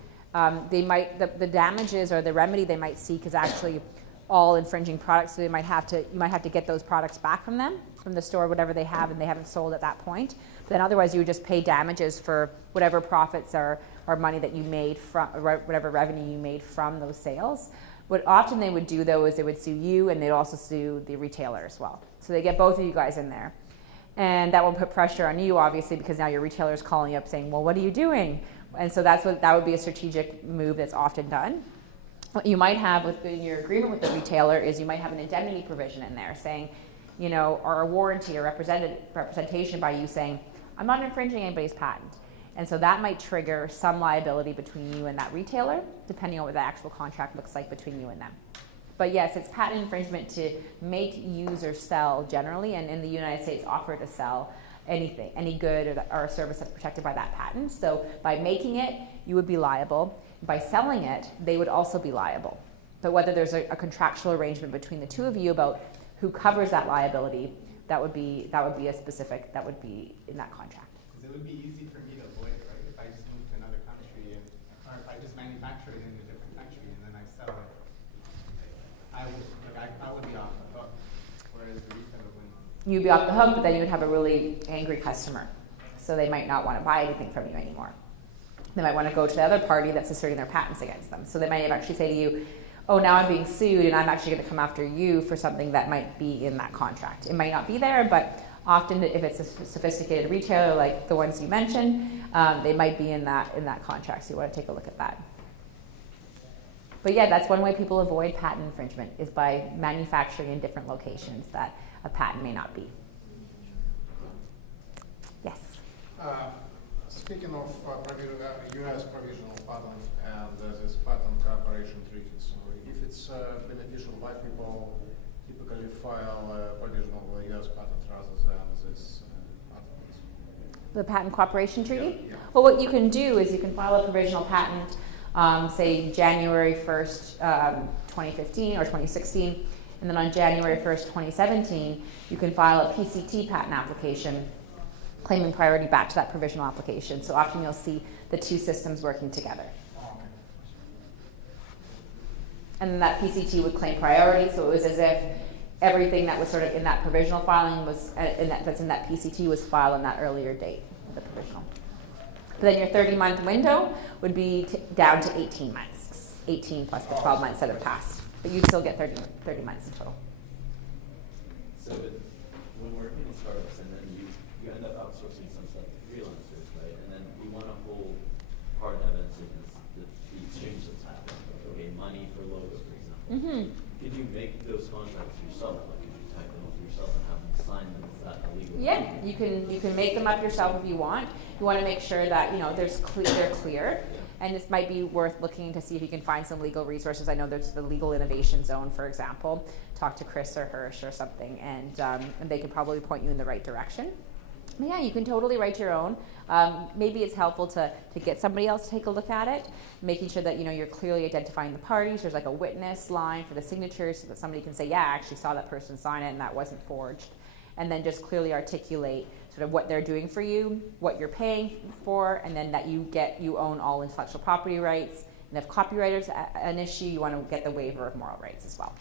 They might the damages or the remedy they might seek is actually all infringing products. So you might have to get those products back from them, from the store, whatever they have, and they haven't sold at that point. But then otherwise you would just pay damages for whatever profits or money that you made from whatever revenue you made from those sales. What often they would do though is they would sue you, and they'd also sue the retailer as well. So they get both of you guys in there. And that will put pressure on you, obviously, because now your retailer is calling you up saying, well, what are you doing? And so that would be a strategic move that's often done. What you might have within your agreement with the retailer is you might have an indemnity provision in there saying, or a warranty or representation by you saying, I'm not infringing anybody's patent. And so that might trigger some liability between you and that retailer, depending on what the actual contract looks like between you and them. But yes, it's patent infringement to make, use, or sell generally, and in the United States, offer to sell anything, any good or a service that's protected by that patent. So by making it, you would be liable. by selling it, they would also be liable. But whether there's a contractual arrangement between the two of you about who covers that liability, that would be a specific, that would be in that contract. Because it would be easy for me to avoid it, right? If I just move to another country, or if I just manufacture it in a different country and then I sell it, I would be off the hook, whereas the retailer wouldn't. You'd be off the hook, but then you would have a really angry customer. So they might not want to buy anything from you anymore. They might want to go to the other party that's asserting their patents against them. So they might actually say to you, oh, now I'm being sued and I'm actually going to come after you for something that might be in that contract. It might not be there, but often if it's a sophisticated retailer like the ones you mentioned, they might be in that contract. So you want to take a look at that. But yeah, that's one way people avoid patent infringement is by manufacturing in different locations that a patent may not be. Yes? Speaking of U.S. provisional patent and this patent cooperation treaty, so if it's beneficial, why people typically file a provisional U.S. patent rather than this patent? The patent cooperation treaty? Yeah. Well, what you can do is you can file a provisional patent, say January 1st, 2015 or 2016, and then on January 1st, 2017, you can file a PCT patent application claiming priority back to that provisional application. So often you'll see the two systems working together. And then that PCT would claim priority, so it was as if everything that was sort of in that provisional filing was, that's in that PCT was filed on that earlier date, the provisional. But then your 30-month window would be down to 18 months, 18 plus the 12 months that have passed. But you'd still get 30 months in total. So when working in startups and then you end up outsourcing some stuff to freelancers, right? And then you want to hold hard evidence against the exchange that's happening. Okay, money for logos, for example. Mm-hmm. Could you make those contracts yourself? Like, could you type them up yourself and have them sign them? Is that illegal? Yeah, you can make them up yourself if you want. You want to make sure that they're clear. And this might be worth looking to see if you can find some legal resources. I know there's the Legal Innovation Zone, for example. Talk to Chris or Hirsch or something, and they could probably point you in the right direction. But yeah, you can totally write your own. Maybe it's helpful to get somebody else to take a look at it, making sure that you're clearly identifying the parties. There's like a witness line for the signatures so that somebody can say, yeah, I actually saw that person sign it and that wasn't forged. And then just clearly articulate sort of what they're doing for you, what you're paying for, and then that you own all intellectual property rights. And if copyright is an issue, you want to get the waiver of moral rights as well.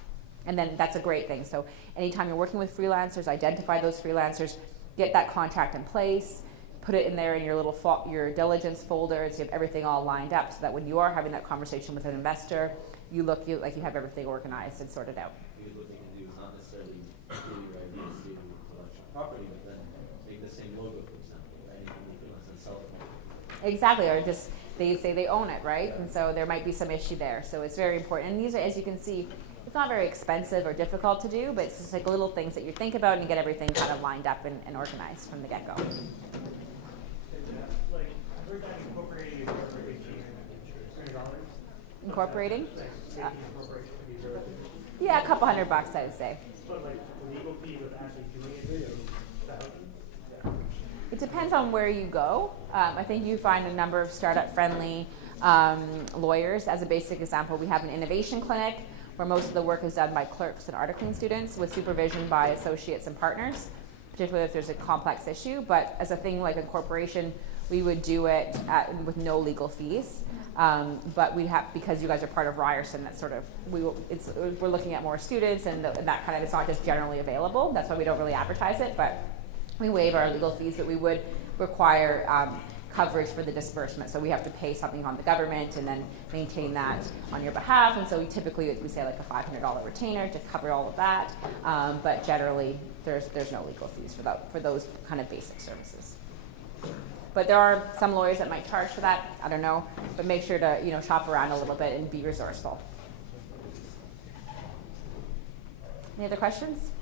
And then that's a great thing. So anytime you're working with freelancers, identify those freelancers, get that contract in place, put it in there in your little your diligence folder, so you have everything all lined up so that when you are having that conversation with an investor, you look like you have everything organized and sorted out. Because what you can do is not necessarily clearly write the estate of intellectual property, but then make the same logo, for example, right? You can freelance and sell it. Exactly, or just they say they own it, right? And so there might be some issue there. So it's very important. And these are, as you can see, it's not very expensive or difficult to do, but it's just like little things that you think about and you get everything kind of lined up and organized from the get-go. Like, I've heard that incorporating a corporation $100. Incorporating? Making a corporation to be very Yeah, a couple $100, I would say. But like the legal fee of actually doing it is $1,000. It depends on where you go. I think you find a number of startup-friendly lawyers. As a basic example, we have an innovation clinic where most of the work is done by clerks and articling students with supervision by associates and partners, particularly if there's a complex issue. But as a thing like a corporation, we would do it with no legal fees. But we have, because you guys are part of Ryerson, that's sort of, we're looking at more students and that kind of, it's not just generally available. That's why we don't really advertise it, but we waive our legal fees, but we would require coverage for the disbursement. So we have to pay something on the government and then maintain that on your behalf. And so we typically, we say like a $500 retainer to cover all of that. But generally, there's no legal fees for those kind of basic services. But there are some lawyers that might charge for that. I don't know, but make sure to shop around a little bit and be resourceful. Any other questions?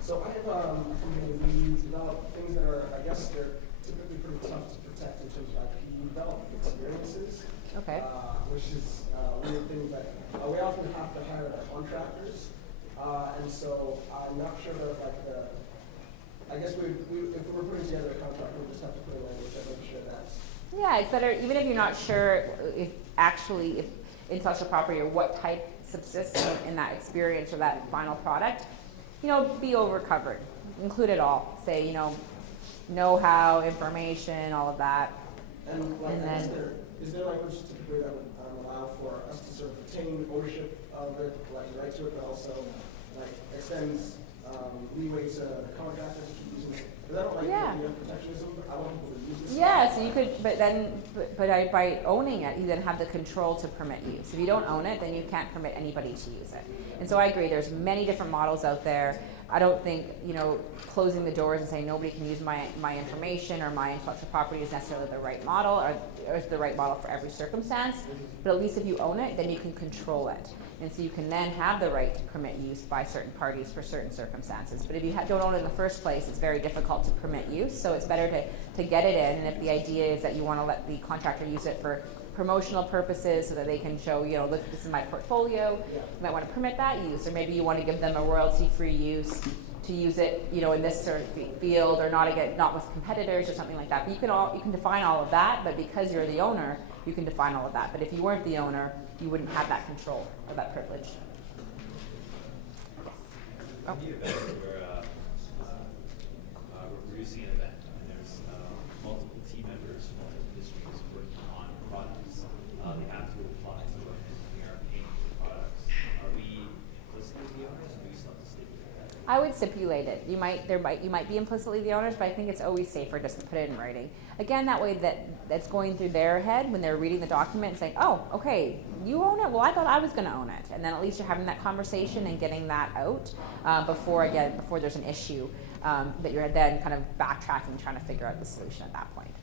So I have a company, we develop things that are, I guess they're typically pretty tough to protect in terms of IP. We develop experiences, Okay. which is a weird thing, but we often have to hire the contractors. And so I'm not sure that I guess if we were putting together a contract, we would just have to put a language that makes sure that Yeah, it's better, even if you're not sure if intellectual property or what type subsists in that experience or that final product, be over covered. Include it all. Say, know-how, information, all of that. And And then- is there language typically that would allow for us to sort of retain ownership of it, like right to it, but also like extends leeway to the contractors to keep using it? Because I don't like Yeah. the idea of protectionism. I want people to use this. Yeah, so you could, by owning it, you then have the control to permit use. If you don't own it, then you can't permit anybody to use it. And so I agree, there's many different models out there. I don't think, closing the doors and saying nobody can use my information or my intellectual property is necessarily the right model or is the right model for every circumstance. But at least if you own it, then you can control it. And so you can then have the right to permit use by certain parties for certain circumstances. But if you don't own it in the first place, it's very difficult to permit use. So it's better to get it in. And if the idea is that you want to let the contractor use it for promotional purposes so that they can show, look, this is my portfolio, you might want to permit that use. Or maybe you want to give them a royalty-free use to use it, in this sort of field or not with competitors or something like that. But you can define all of that, but because you're the owner, you can define all of that. But if you weren't the owner, you wouldn't have that control or that privilege. I need a event where we're producing an event and there's multiple team members from multiple industries working on products. They have to apply to it and we are paying for the products. Are we implicitly the owners or do we still have to stipulate that? I would stipulate it. You might be implicitly the owners, but I think it's always safer just to put it in writing. Again, that way that's going through their head when they're reading the document and saying, oh, okay, you own it? Well, I thought I was going to own it. And then at least you're having that conversation and getting that out before there's an issue that you're then kind of backtracking, trying to figure out the solution at that point.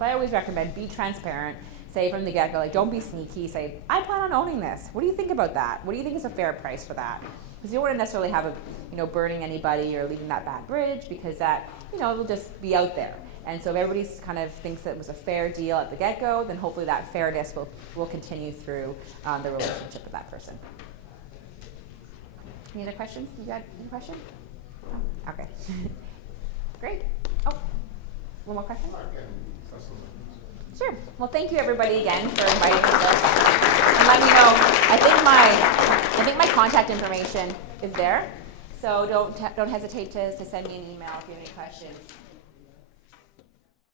But I always recommend be transparent. Say from the get-go, don't be sneaky. Say, I plan on owning this. What do you think about that? What do you think is a fair price for that? Because you don't want to necessarily have burning anybody or leaving that bad bridge because that, it'll just be out there. And so if everybody kind of thinks that it was a fair deal at the get-go, then hopefully that fairness will continue through the relationship with that person. Any other questions? You got any question? No? Okay. Great. Oh, one more question? Sure. Well, thank you everybody again for inviting me to this. And let me know. I think my contact information is there. So don't hesitate to send me an email if you have any questions.